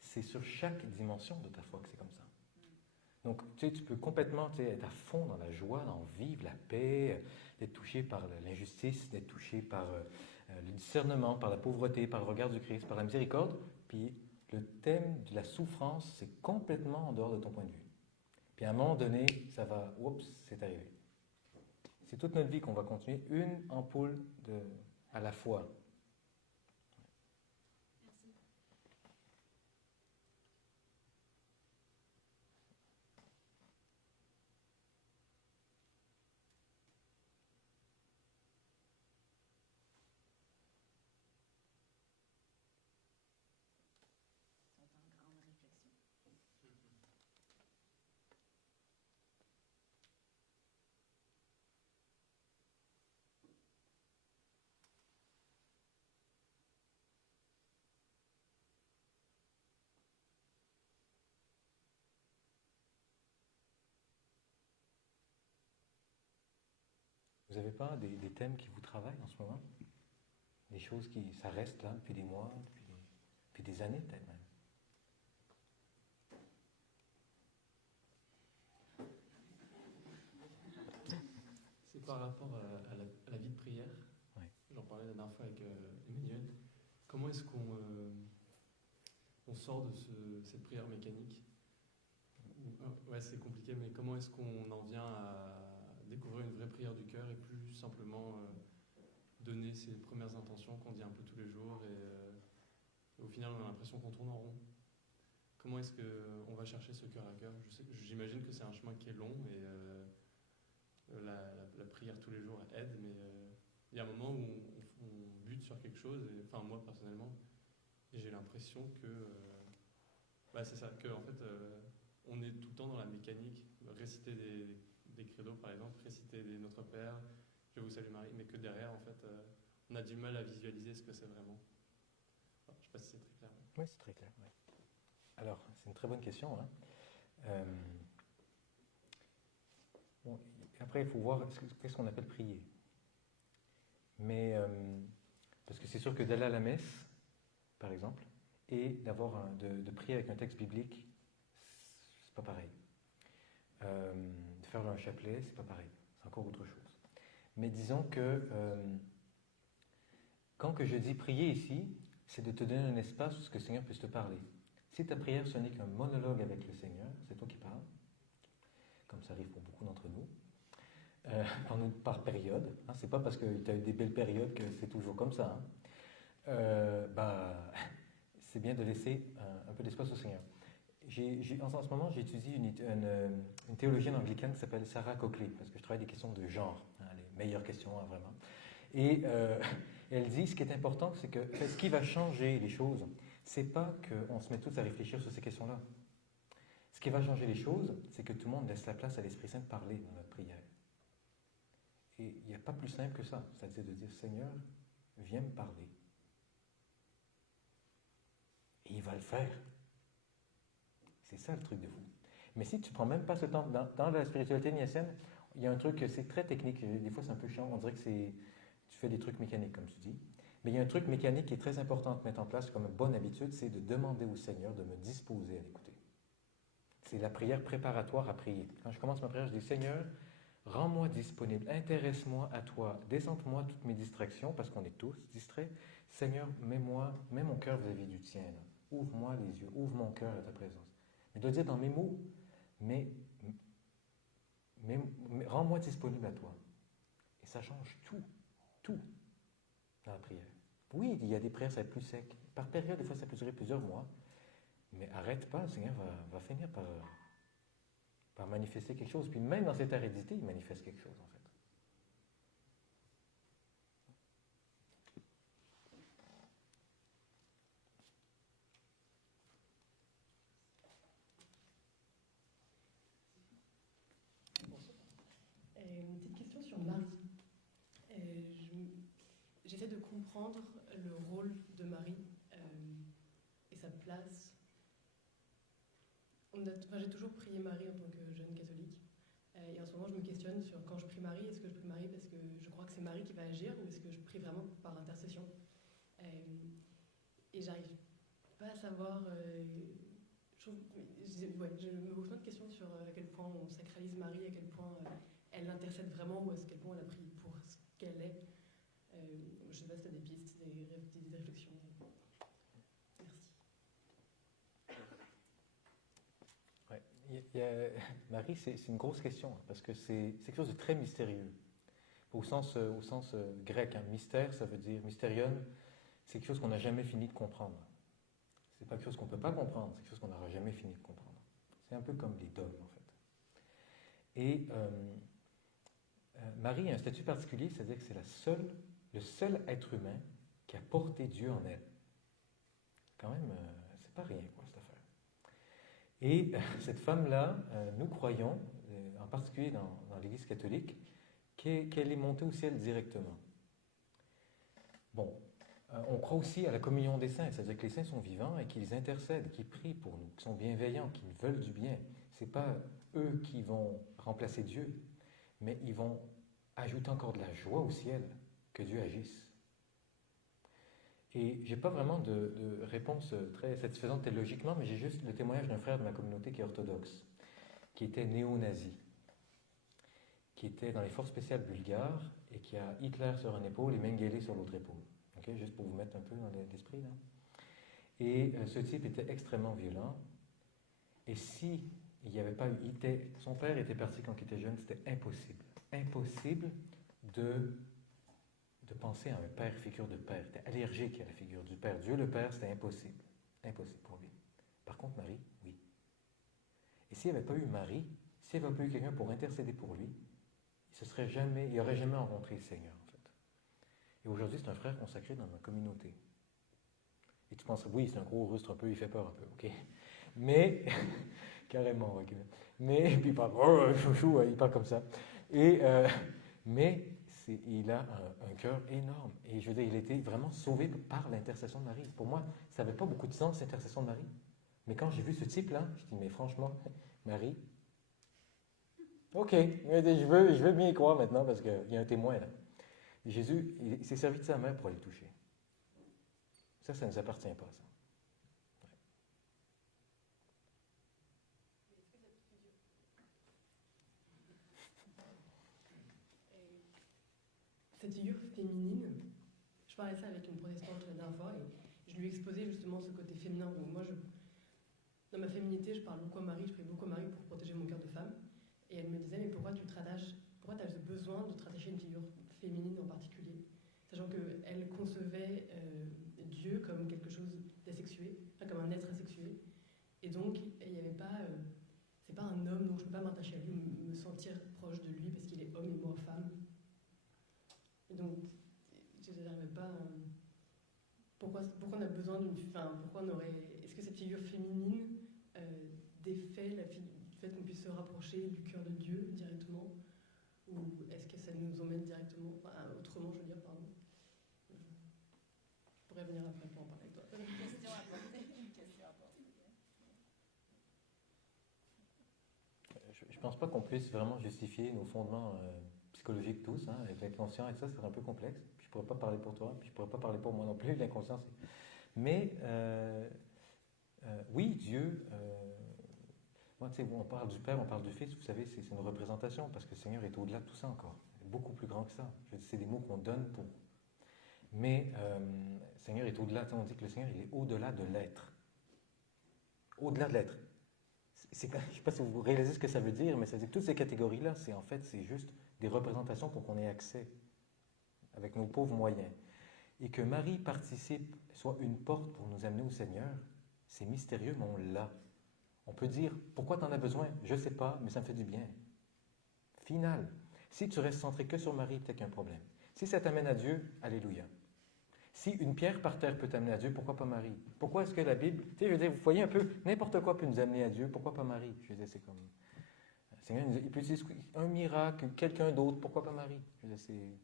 C'est sur chaque dimension de ta foi que c'est comme ça. Donc, tu peux complètement être à fond dans la joie, dans vivre la paix, d'être touché par l'injustice, d'être touché par le discernement, par la pauvreté, par le regard du Christ, par la miséricorde. Puis, le thème de la souffrance, c'est complètement en dehors de ton point de vue. Puis, à un moment donné, ça va, oups, c'est arrivé. C'est toute notre vie qu'on va continuer une ampoule à la fois. Vous n'avez pas des thèmes qui vous travaillent en ce moment? Des choses qui, ça reste là depuis des mois, depuis des années peut-être même. C'est par rapport à la vie de prière. Oui. J'en parlais la dernière fois avec Emmanuel. Comment est-ce qu'on on sort de cette prière mécanique? Ouais, c'est compliqué, mais comment est-ce qu'on en vient à découvrir une vraie prière du cœur et plus simplement donner ses premières intentions qu'on dit un peu tous les jours et au final on a l'impression qu'on tourne en rond? Comment est-ce qu'on va chercher ce cœur à cœur? J'imagine que c'est un chemin qui est long et la prière tous les jours aide, mais il y a un moment où on bute sur quelque chose, et, enfin moi personnellement, et j'ai l'impression que c'est ça, que en fait on est tout le temps dans la mécanique, réciter des credos par exemple, réciter des Notre Père, Je vous salue Marie, mais que derrière en fait on a du mal à visualiser ce que c'est vraiment. Enfin, je ne sais pas si c'est très clair. Oui, c'est très clair. Ouais. Alors, c'est une très bonne question. Hein. Bon, après, il faut voir qu'est-ce qu'on appelle prier. Mais, parce que c'est sûr que d'aller à la messe, par exemple, et de prier avec un texte biblique, c'est pas pareil. De faire un chapelet, c'est pas pareil. C'est encore autre chose. Mais disons que quand que je dis prier ici, c'est de te donner un espace où le Seigneur puisse te parler. Si ta prière, ce n'est qu'un monologue avec le Seigneur, c'est toi qui parles, comme ça arrive pour beaucoup d'entre nous, par période. Hein, c'est pas parce que tu as eu des belles périodes que c'est toujours comme ça. Hein. C'est bien de laisser un peu d'espace au Seigneur. En ce moment, j'étudie une théologienne anglicane qui s'appelle Sarah Coakley, parce que je travaille des questions de genre, hein, les meilleures questions, hein, vraiment. Et elle dit, ce qui est important, c'est que ce qui va changer les choses, c'est pas qu'on se met tous à réfléchir sur ces questions-là. Ce qui va changer les choses, c'est que tout le monde laisse la place à l'Esprit Saint de parler dans notre prière. Et il n'y a pas plus simple que ça, c'est-à-dire de dire, Seigneur, viens me parler. Et il va le faire. C'est ça le truc de fou. Mais si tu ne prends même pas ce temps, dans la spiritualité niacienne, il y a un truc, c'est très technique, des fois c'est un peu chiant, on dirait que tu fais des trucs mécaniques, comme tu dis. Mais il y a un truc mécanique qui est très important à mettre en place comme une bonne habitude, c'est de demander au Seigneur de me disposer à l'écouter. C'est la prière préparatoire à prier. Quand je commence ma prière, je dis, Seigneur, rends-moi disponible, intéresse-moi à toi, descends-moi toutes mes distractions, parce qu'on est tous distraits. Seigneur, mets mon cœur vis-à-vis du tien. Là. Ouvre-moi les yeux, ouvre mon cœur à ta présence. Mais de dire dans mes mots, mais rends-moi disponible à toi. Et ça change tout dans la prière. Oui, il y a des prières, ça va être plus sec. Par période, des fois, ça peut durer plusieurs mois. Mais arrête pas, le Seigneur va finir par manifester quelque chose. Puis même dans cette aridité, il manifeste quelque chose, en fait. Une petite question sur Marie. J'essaie de comprendre le rôle de Marie et sa place. J'ai toujours prié Marie en tant que jeune catholique. Et en ce moment, je me questionne sur quand je prie Marie, est-ce que je prie Marie parce que je crois que c'est Marie qui va agir ou est-ce que je prie vraiment par intercession? Et j'arrive pas à savoir. Je me pose plein de questions sur à quel point on sacralise Marie, à quel point elle intercède vraiment ou à quel point elle a pris pour ce qu'elle est. Je ne sais pas si tu as des pistes, des réflexions. Merci. Ouais. Marie, c'est une grosse question, parce que c'est quelque chose de très mystérieux. Au sens grec, hein. Mystère, ça veut dire, mystérion, c'est quelque chose qu'on n'a jamais fini de comprendre. C'est pas quelque chose qu'on ne peut pas comprendre, c'est quelque chose qu'on n'aura jamais fini de comprendre. C'est un peu comme les dogmes, en fait. Et Marie a un statut particulier, c'est-à-dire que c'est le seul être humain qui a porté Dieu en elle. Quand même, c'est pas rien, quoi, cette affaire. Et cette femme-là, nous croyons, en particulier dans l'Église catholique, qu'elle est montée au ciel directement. Bon, on croit aussi à la communion des saints, c'est-à-dire que les saints sont vivants et qu'ils intercèdent, qu'ils prient pour nous, qu'ils sont bienveillants, qu'ils veulent du bien. Ce n'est pas eux qui vont remplacer Dieu, mais ils vont ajouter encore de la joie au ciel, que Dieu agisse. Et je n'ai pas vraiment de réponse très satisfaisante théologiquement, mais j'ai juste le témoignage d'un frère de ma communauté qui est orthodoxe, qui était néo-nazi, qui était dans les forces spéciales bulgares et qui a Hitler sur une épaule et Mengele sur l'autre épaule. Okay, juste pour vous mettre un peu dans l'esprit, là. Et ce type était extrêmement violent. Et si il n'y avait pas eu... son père était parti quand il était jeune, c'était impossible. Impossible de penser à un père, figure de père. Il était allergique à la figure du père. Dieu le Père, c'était impossible. Impossible pour lui. Par contre, Marie, oui. Et s'il n'y avait pas eu Marie, s'il n'y avait pas eu quelqu'un pour intercéder pour lui, il n'aurait jamais rencontré le Seigneur, en fait. Et aujourd'hui, c'est un frère consacré dans ma communauté. Et tu penses, oui, c'est un gros rustre un peu, il fait peur un peu, ok. Mais, carrément, ok. Mais, puis il parle, oh, chouchou, il parle comme ça. Et, mais il a un cœur énorme. Et je veux dire, il a été vraiment sauvé par l'intercession de Marie. Pour moi, ça n'avait pas beaucoup de sens, l'intercession de Marie. Mais quand j'ai vu ce type-là, je dis, mais franchement, Marie, ok, je veux bien y croire maintenant parce qu'il y a un témoin là. Jésus, il s'est servi de sa main pour aller toucher. Ça ne nous appartient pas, ça. Cette figure féminine, je parlais de ça avec une protestante la dernière fois et je lui exposais justement ce côté féminin où moi, dans ma féminité, je parle beaucoup à Marie, je prie beaucoup à Marie pour protéger mon cœur de femme. Et elle me disait, mais pourquoi tu as besoin de te rattacher à une figure féminine en particulier, sachant qu'elle concevait Dieu comme quelque chose d'asexué, enfin, comme un être asexué. Et donc, il n'y avait pas... c'est pas un homme, donc je ne peux pas m'attacher à lui, me sentir proche de lui parce qu'il est homme et moi femme. Et donc, je n'arrivais pas... pourquoi on a besoin d'une... Enfin, pourquoi on aurait... Est-ce que cette figure féminine défait le fait qu'on puisse se rapprocher du cœur de Dieu directement, ou est-ce que ça nous emmène directement, autrement, je veux dire, pardon. Je pourrais venir après pour en parler avec toi. Une question à poser. Une question à poser. Je ne pense pas qu'on puisse vraiment justifier nos fondements psychologiques tous, hein, avec l'inconscient et ça, c'est un peu complexe. Puis je ne pourrais pas parler pour toi, puis je ne pourrais pas parler pour moi non plus, l'inconscient. Mais oui, Dieu... moi, tu sais, on parle du Père, on parle du Fils, vous savez, c'est une représentation, parce que le Seigneur est au-delà de tout ça encore. Beaucoup plus grand que ça. C'est des mots qu'on donne pour. Mais le Seigneur est au-delà. On dit que le Seigneur, il est au-delà de l'être. Au-delà de l'être. Je ne sais pas si vous réalisez ce que ça veut dire, mais ça veut dire que toutes ces catégories-là, c'est juste des représentations pour qu'on ait accès, avec nos pauvres moyens. Et que Marie participe, soit une porte pour nous amener au Seigneur, c'est mystérieux, mais on l'a. On peut dire, pourquoi tu en as besoin? Je ne sais pas, mais ça me fait du bien. Final. Si tu restes centré que sur Marie, peut-être qu'il y a un problème. Si ça t'amène à Dieu, alléluia. Si une pierre par terre peut t'amener à Dieu, pourquoi pas Marie? Pourquoi est-ce que la Bible... Tu sais, je veux dire, vous voyez un peu, n'importe quoi peut nous amener à Dieu, pourquoi pas Marie? Je veux dire, c'est comme... Le Seigneur, il peut utiliser un miracle, quelqu'un d'autre, pourquoi pas Marie? Je veux dire, c'est...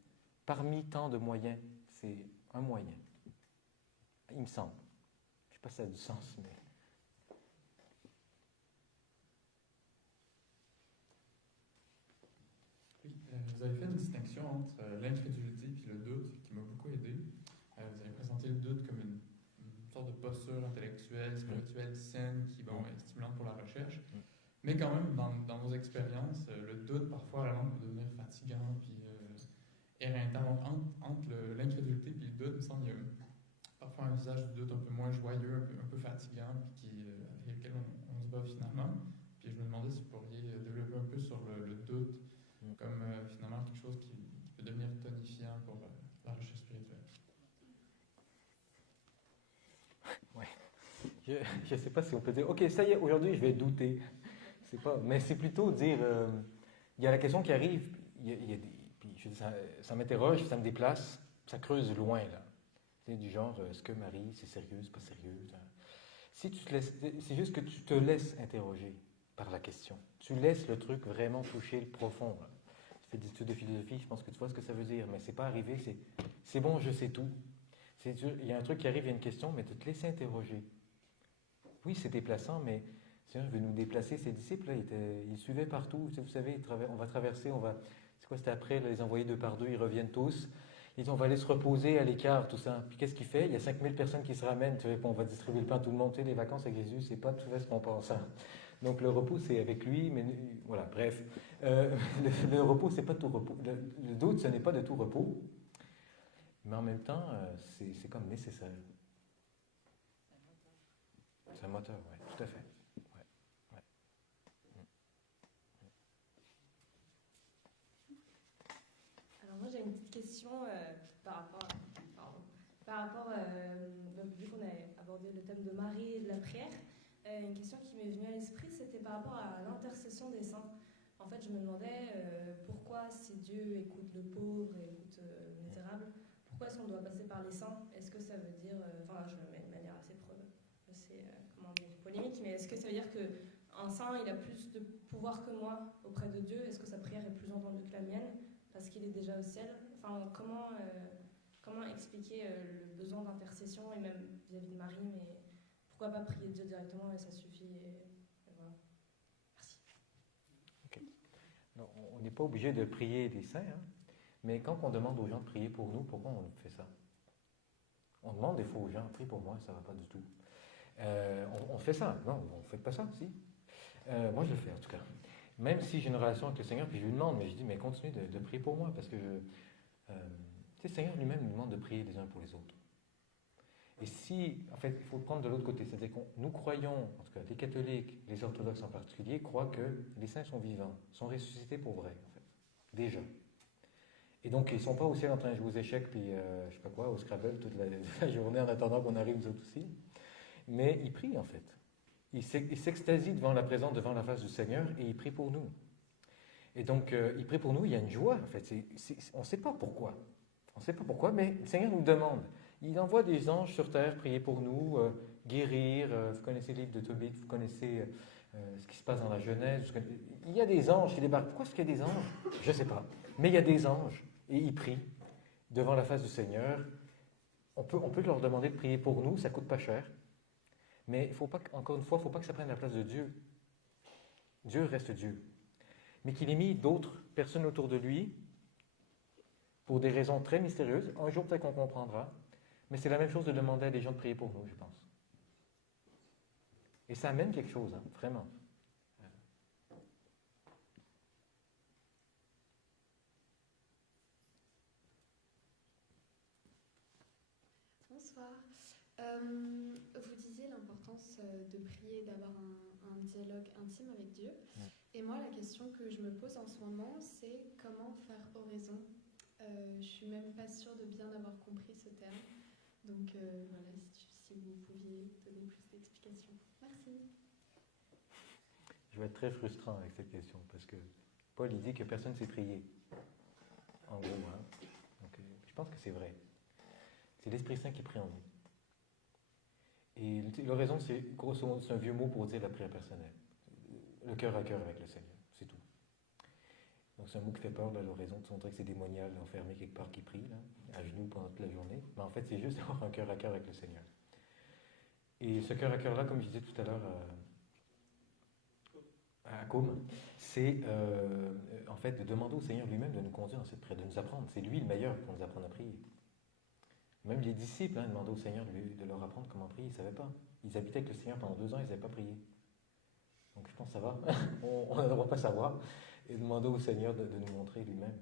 Parmi tant de moyens, c'est un moyen. Il me semble. Je ne sais pas si ça a du sens, mais... Oui, vous avez fait une distinction entre l'incrédulité et le doute qui m'a beaucoup aidé. Vous avez présenté le doute comme une sorte de posture intellectuelle, spirituelle, saine, qui est stimulante pour la recherche. Mais quand même, dans vos expériences, le doute, parfois, à la langue peut devenir fatigant puis éreintant. Entre l'incrédulité et le doute, il me semble qu'il y a parfois un usage du doute un peu moins joyeux, un peu fatigant, puis avec lequel on se bat finalement. Puis je me demandais si vous pourriez développer un peu sur le doute comme finalement quelque chose qui peut devenir tonifiant pour la recherche spirituelle. Oui. Je ne sais pas si on peut dire, OK, ça y est, aujourd'hui, je vais douter. Mais c'est plutôt dire, il y a la question qui arrive, puis je dis, ça m'interroge, ça me déplace, ça creuse loin, là. C'est du genre, est-ce que Marie, c'est sérieux, c'est pas sérieux? Si tu te laisses, c'est juste que tu te laisses interroger par la question. Tu laisses le truc vraiment toucher le profond, là. Tu fais des études de philosophie, je pense que tu vois ce que ça veut dire, mais c'est pas arrivé, c'est bon, je sais tout. Il y a un truc qui arrive, il y a une question, mais tu te laisses interroger. Oui, c'est déplaçant, mais le Seigneur veut nous déplacer. Ses disciples, là, ils suivaient partout. Vous savez, on va traverser, c'est quoi, c'était après, là, les envoyer deux par deux, ils reviennent tous. Ils disent, on va aller se reposer à l'écart, tout ça. Puis qu'est-ce qu'il fait? Il y a 5000 personnes qui se ramènent. Tu réponds, on va distribuer le pain à tout le monde. Tu sais, les vacances avec Jésus, c'est pas tout à fait ce qu'on pense. Hein. Donc le repos, c'est avec lui, mais voilà, bref. Le repos, c'est pas tout repos. Le doute, ce n'est pas de tout repos. Mais en même temps, c'est comme nécessaire. C'est un moteur, oui, tout à fait. Ouais. Alors moi j'ai une petite question par rapport vu qu'on a abordé le thème de Marie et de la prière, une question qui m'est venue à l'esprit, c'était par rapport à l'intercession des saints. En fait, je me demandais pourquoi si Dieu écoute le pauvre et écoute le misérable, pourquoi est-ce qu'on doit passer par les saints? Est-ce que ça veut dire, enfin là je le mets de manière assez comment dire, polémique, mais est-ce que ça veut dire qu'un saint il a plus de pouvoir que moi auprès de Dieu? Est-ce que sa prière est plus entendue que la mienne parce qu'il est déjà au ciel? Enfin comment expliquer le besoin d'intercession et même vis-à-vis de Marie, mais pourquoi pas prier Dieu directement et ça suffit et voilà. Merci. Ok. Non, on n'est pas obligé de prier des saints, hein, mais quand on demande aux gens de prier pour nous, pourquoi on fait ça? On demande des fois aux gens, prie pour moi, ça ne va pas du tout. On fait ça. Non, on ne fait pas ça, si. Moi, je le fais en tout cas. Même si j'ai une relation avec le Seigneur, puis je lui demande, mais je dis, mais continue de prier pour moi, parce que le Seigneur lui-même nous demande de prier les uns pour les autres. Et si, en fait, il faut le prendre de l'autre côté, c'est-à-dire que nous croyons, en tout cas les catholiques, les orthodoxes en particulier, croient que les saints sont vivants, sont ressuscités pour vrai, en fait, déjà. Et donc, ils ne sont pas au ciel en train de jouer aux échecs, puis je sais pas quoi, au Scrabble toute la journée en attendant qu'on arrive nous autres aussi. Mais ils prient, en fait. Ils s'extasient devant la présence, devant la face du Seigneur, et ils prient pour nous. Et donc, ils prient pour nous, il y a une joie, en fait. On ne sait pas pourquoi. On ne sait pas pourquoi, mais le Seigneur nous demande. Il envoie des anges sur terre prier pour nous, guérir. Vous connaissez le livre de Tobit, vous connaissez ce qui se passe dans la Genèse. Il y a des anges qui débarquent. Pourquoi est-ce qu'il y a des anges? Je ne sais pas. Mais il y a des anges, et ils prient devant la face du Seigneur. On peut leur demander de prier pour nous, ça ne coûte pas cher. Mais il faut pas, encore une fois, il ne faut pas que ça prenne la place de Dieu. Dieu reste Dieu. Mais qu'il ait mis d'autres personnes autour de lui pour des raisons très mystérieuses. Un jour, peut-être qu'on comprendra. Mais c'est la même chose de demander à des gens de prier pour nous, je pense. Et ça amène quelque chose, hein, vraiment. Bonsoir. Vous disiez l'importance de prier, d'avoir un dialogue intime avec Dieu. Ouais. Et moi, la question que je me pose en ce moment, c'est comment faire oraison. Je suis même pas sûre de bien avoir compris ce terme. Donc voilà, si vous pouviez donner plus d'explications. Merci. Je vais être très frustrant avec cette question, parce que Paul, il dit que personne ne sait prier. En gros, hein. Donc, je pense que c'est vrai. C'est l'Esprit Saint qui prie en nous. Et l'oraison, c'est grosso modo, c'est un vieux mot pour dire la prière personnelle. Le cœur à cœur avec le Seigneur, c'est tout. Donc c'est un mot qui fait peur, là, l'oraison, on dirait que c'est démonial, enfermé quelque part qui prie, là, à genoux pendant toute la journée. Mais en fait, c'est juste avoir un cœur à cœur avec le Seigneur. Et ce cœur à cœur-là, comme je disais tout à l'heure à Côme, c'est en fait de demander au Seigneur lui-même de nous conduire dans cette prière, de nous apprendre. C'est lui le meilleur pour nous apprendre à prier. Même les disciples demandaient au Seigneur de leur apprendre comment prier, ils ne savaient pas. Ils habitaient avec le Seigneur pendant 2 ans, ils n'avaient pas prié. Donc je pense que ça va, on ne devrait pas savoir. Et demander au Seigneur de nous montrer lui-même.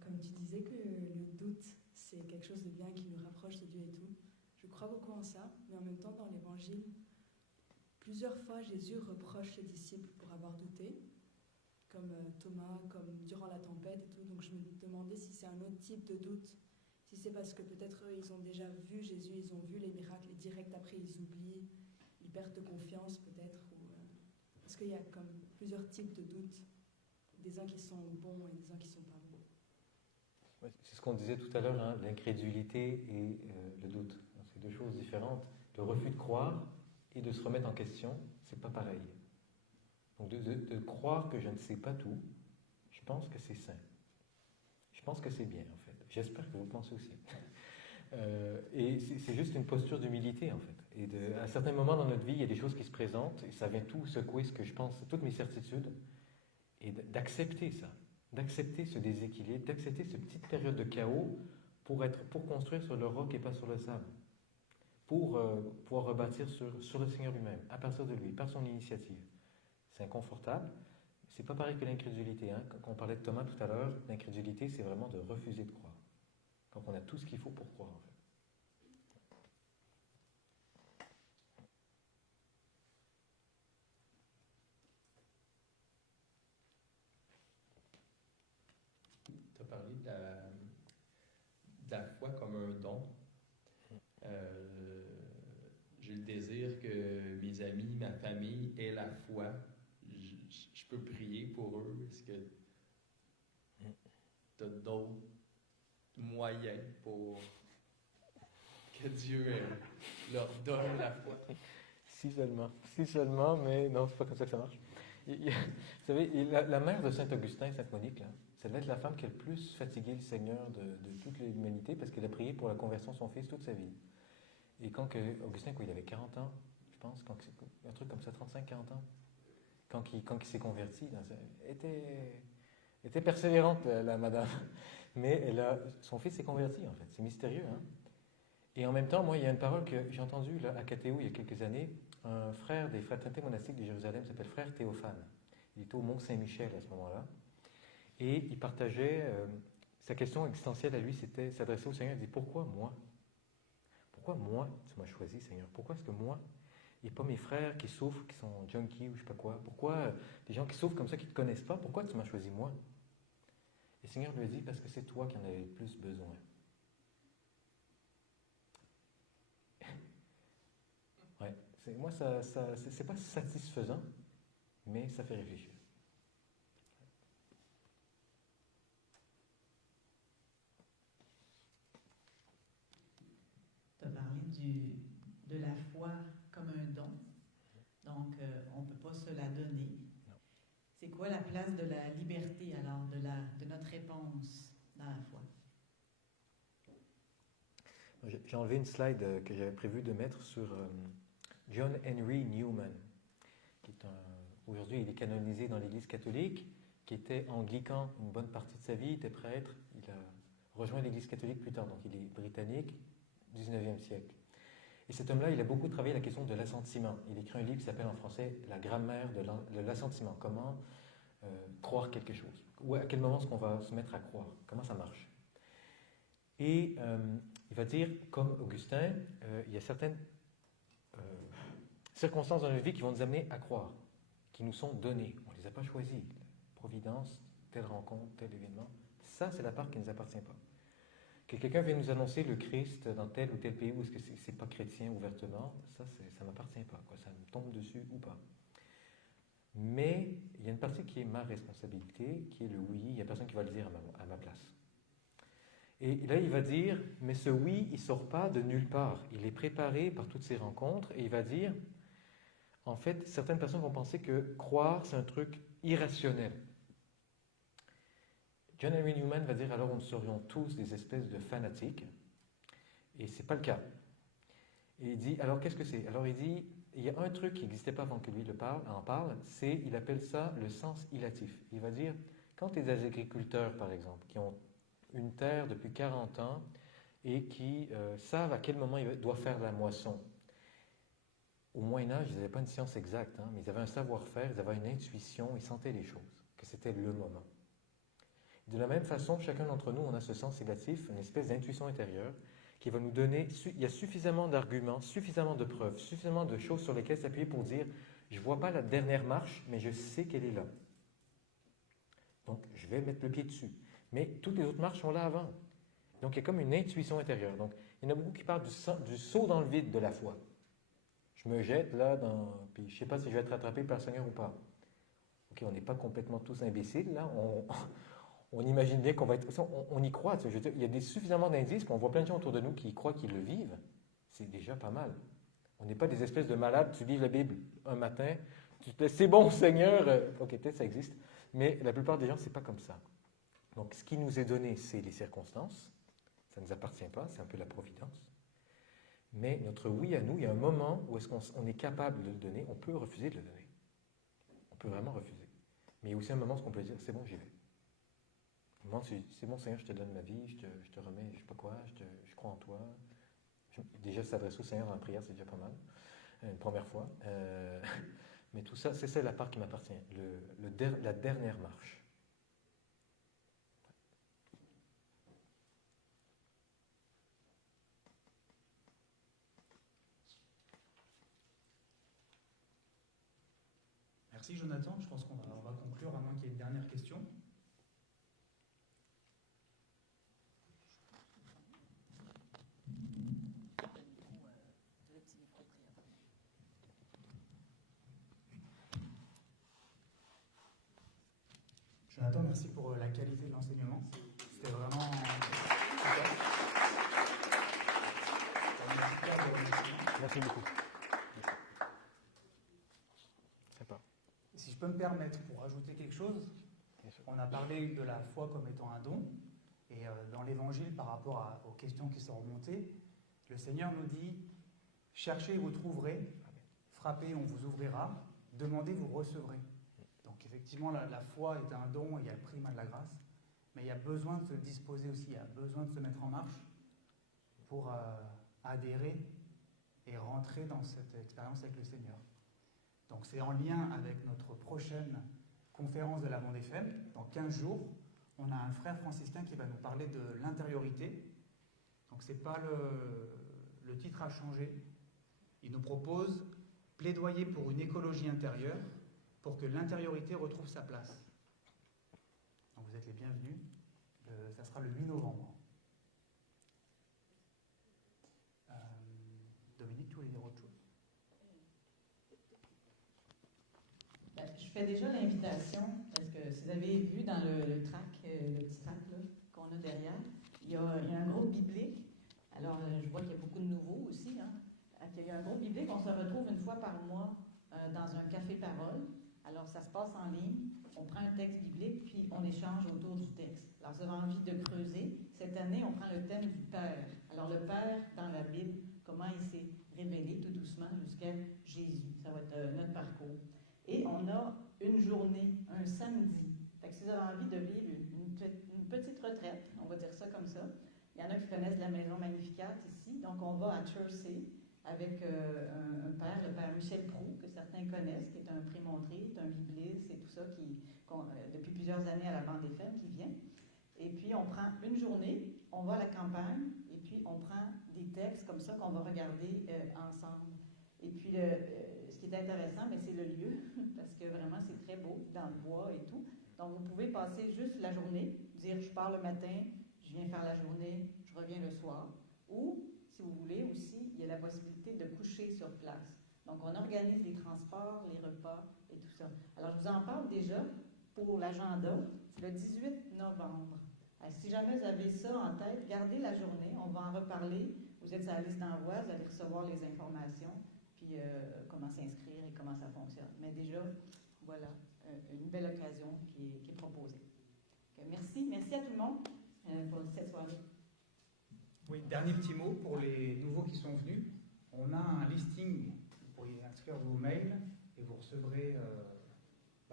Comme tu disais que le doute, c'est quelque chose de bien qui nous rapproche de Dieu et tout, je crois beaucoup en ça, mais en même temps, dans l'Évangile, plusieurs fois, Jésus reproche ses disciples pour avoir douté, comme Thomas, comme durant la tempête et tout. Donc je me demandais si c'est un autre type de doute, si c'est parce que peut-être eux, ils ont déjà vu Jésus, ils ont vu les miracles, et direct après, ils oublient, ils perdent de confiance peut-être, ou parce qu'il y a comme plusieurs types de doutes, des uns qui sont bons et des uns qui sont pas bons. C'est ce qu'on disait tout à l'heure, hein, l'incrédulité et le doute. C'est 2 choses différentes. Le refus de croire et de se remettre en question, c'est pas pareil. Donc de croire que je ne sais pas tout, je pense que c'est sain. Je pense que c'est bien, en fait. J'espère que vous pensez aussi. Et c'est juste une posture d'humilité, en fait. Et à certains moments dans notre vie, il y a des choses qui se présentent, et ça vient tout secouer ce que je pense, toutes mes certitudes, et d'accepter ça. D'accepter ce déséquilibre, d'accepter cette petite période de chaos pour construire sur le roc et pas sur le sable. Pour pouvoir rebâtir sur le Seigneur lui-même, à partir de lui, par son initiative. C'est inconfortable. C'est pas pareil que l'incrédulité. Hein. Quand on parlait de Thomas tout à l'heure, l'incrédulité, c'est vraiment de refuser de croire. Quand on a tout ce qu'il faut pour croire, en fait. Tu as parlé de la foi comme un don. désire que mes amis, ma famille aient la foi, je peux prier pour eux. Est-ce que tu as d'autres moyens pour que Dieu leur donne la foi? Si seulement, mais non, c'est pas comme ça que ça marche. Vous savez, la mère de Saint Augustin, Sainte Monique, là, c'est peut-être la femme qui a le plus fatigué le Seigneur de toute l'humanité parce qu'elle a prié pour la conversion de son fils toute sa vie. Et Augustin, il avait 40 ans, je pense, un truc comme ça, 35-40 ans, quand il s'est converti, était persévérante, la madame. Mais son fils s'est converti, en fait. C'est mystérieux, hein? Et en même temps, moi, il y a une parole que j'ai entendue là, à Catéo il y a quelques années. Un frère des fraternités monastiques de Jérusalem s'appelle frère Théophane. Il était au Mont Saint-Michel à ce moment-là. Et il partageait, sa question existentielle à lui, c'était s'adresser au Seigneur et dire, pourquoi moi? Pourquoi moi, tu m'as choisi, Seigneur? Pourquoi est-ce que moi, et pas mes frères qui souffrent, qui sont junkies ou je ne sais pas quoi? Pourquoi des gens qui souffrent comme ça, qui ne te connaissent pas, pourquoi tu m'as choisi moi? Et le Seigneur lui a dit, parce que c'est toi qui en avais le plus besoin. Ouais, moi, c'est pas satisfaisant, mais ça fait réfléchir. Tu as parlé de la foi comme un don, donc on ne peut pas se la donner. Non. C'est quoi la place de la liberté, alors, de notre réponse dans la foi? J'ai enlevé une slide que j'avais prévu de mettre sur John Henry Newman, qui est aujourd'hui il est canonisé dans l'Église catholique, qui était anglican une bonne partie de sa vie, était prêtre, il a rejoint l'Église catholique plus tard, donc il est britannique, 19e siècle. Et cet homme-là, il a beaucoup travaillé la question de l'assentiment. Il écrit un livre qui s'appelle en français « La grammaire de l'assentiment », comment croire quelque chose, ou à quel moment est-ce qu'on va se mettre à croire, comment ça marche. Et il va dire, comme Augustin, il y a certaines circonstances dans notre vie qui vont nous amener à croire, qui nous sont données. On ne les a pas choisies. Providence, telle rencontre, tel événement. Ça, c'est la part qui ne nous appartient pas. Que quelqu'un vienne nous annoncer le Christ dans tel ou tel pays où est-ce que c'est pas chrétien ouvertement, ça ne m'appartient pas. Ça me tombe dessus ou pas. Mais il y a une partie qui est ma responsabilité, qui est le oui. Il n'y a personne qui va le dire à ma place. Et là, il va dire, mais ce oui, il ne sort pas de nulle part. Il est préparé par toutes ces rencontres et il va dire, en fait, certaines personnes vont penser que croire, c'est un truc irrationnel. John Henry Newman va dire, alors nous serions tous des espèces de fanatiques. Et ce n'est pas le cas. Et il dit, alors qu'est-ce que c'est? Alors il dit, il y a un truc qui n'existait pas avant que lui en parle, il appelle ça le sens ilatif. Il va dire, quand tu es des agriculteurs, par exemple, qui ont une terre depuis 40 ans et qui savent à quel moment ils doivent faire la moisson. Au Moyen-Âge, ils n'avaient pas une science exacte, mais ils avaient un savoir-faire, ils avaient une intuition, ils sentaient les choses, que c'était le moment. De la même façon, chacun d'entre nous, on a ce sens ilatif, une espèce d'intuition intérieure qui va nous donner, il y a suffisamment d'arguments, suffisamment de preuves, suffisamment de choses sur lesquelles s'appuyer pour dire, je ne vois pas la dernière marche, mais je sais qu'elle est là. Donc, je vais mettre le pied dessus. Mais toutes les autres marches sont là avant. Donc, il y a comme une intuition intérieure. Donc, il y en a beaucoup qui parlent du saut dans le vide de la foi. Je me jette là, puis je ne sais pas si je vais être rattrapé par le Seigneur ou pas. Ok, on n'est pas complètement tous imbéciles, là. On imagine bien qu'on va être... On y croit. Tu sais, il y a suffisamment d'indices, qu'on voit plein de gens autour de nous qui croient qu'ils le vivent. C'est déjà pas mal. On n'est pas des espèces de malades. Tu lis la Bible un matin, tu te dis, c'est bon, Seigneur. Ok, peut-être ça existe. Mais la plupart des gens, ce n'est pas comme ça. Donc, ce qui nous est donné, c'est les circonstances. Ça ne nous appartient pas, c'est un peu la providence. Mais notre oui à nous, il y a un moment où est-ce qu'on est capable de le donner. On peut refuser de le donner. On peut vraiment refuser. Mais il y a aussi un moment où on peut dire, c'est bon, j'y vais. Moi, c'est bon, Seigneur, je te donne ma vie, je te remets, je ne sais pas quoi, je crois en toi. Déjà, s'adresser au Seigneur en prière, c'est déjà pas mal. Une première fois. Mais tout ça, c'est ça la part qui m'appartient. La dernière marche. Merci Jonathan, je pense qu'on va conclure à moins qu'il y ait une dernière question. Nathan, merci pour la qualité de l'enseignement. C'était vraiment super. Merci beaucoup. Sympa. Si je peux me permettre, pour ajouter quelque chose, on a parlé de la foi comme étant un don, et dans l'Évangile, par rapport aux questions qui sont remontées, le Seigneur nous dit « Cherchez, vous trouverez, frappez, on vous ouvrira, demandez, vous recevrez ». Donc effectivement, la foi est un don, et il y a le primat de la grâce, mais il y a besoin de se disposer aussi, il y a besoin de se mettre en marche pour adhérer et rentrer dans cette expérience avec le Seigneur. Donc c'est en lien avec notre prochaine conférence de la Bande FM. Dans 15 jours, on a un frère franciscain qui va nous parler de l'intériorité. Donc c'est pas le titre a changé. Il nous propose plaidoyer pour une écologie intérieure pour que l'intériorité retrouve sa place. Donc vous êtes les bienvenus. Ça sera le 8 novembre. Dominique, tu voulais dire autre chose? Je fais déjà l'invitation, parce que si vous avez vu dans le track, le petit track qu'on a derrière, il y a un groupe biblique. Alors, je vois qu'il y a beaucoup de nouveaux aussi. Hein. Il y a un groupe biblique, on se retrouve une fois par mois dans un café-parole. Alors, ça se passe en ligne. On prend un texte biblique, puis on échange autour du texte. Alors, vous avez envie de creuser. Cette année, on prend le thème du Père. Alors, le Père dans la Bible, comment il s'est révélé tout doucement jusqu'à Jésus. Ça va être notre parcours. Et on a une journée, un samedi. Fait que si vous avez envie de vivre une petite retraite, on va dire ça comme ça, il y en a qui connaissent la Maison Magnificat ici. Donc, on va à Chersey avec un père, le père Michel Proulx, que certains connaissent, qui est un prémontré, qui est un bibliste et tout ça, depuis plusieurs années à la Bande FM, qui vient. Et puis, on prend une journée, on va à la campagne, et puis on prend des textes comme ça qu'on va regarder ensemble. Et puis, ce qui est intéressant, mais c'est le lieu, parce que vraiment, c'est très beau, dans le bois et tout. Donc, vous pouvez passer juste la journée, dire, je pars le matin, je viens faire la journée, je reviens le soir. Ou, si vous voulez aussi, il y a la possibilité de coucher sur place. Donc, on organise les transports, les repas et tout ça. Alors, je vous en parle déjà pour l'agenda, le 18 novembre. Alors, si jamais vous avez ça en tête, gardez la journée, on va en reparler. Vous êtes sur la liste d'envoi, vous allez recevoir les informations, puis comment s'inscrire et comment ça fonctionne. Mais déjà, voilà, une belle occasion qui est proposée. Donc, merci à tout le monde pour cette soirée. Oui, dernier petit mot pour les nouveaux qui sont venus. On a un listing, vous pourriez inscrire vos mails et vous recevrez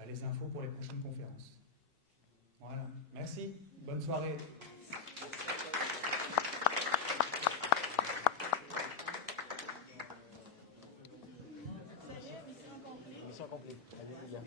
les infos pour les prochaines conférences. Voilà, merci, bonne soirée. Mission accomplie. Alléluia.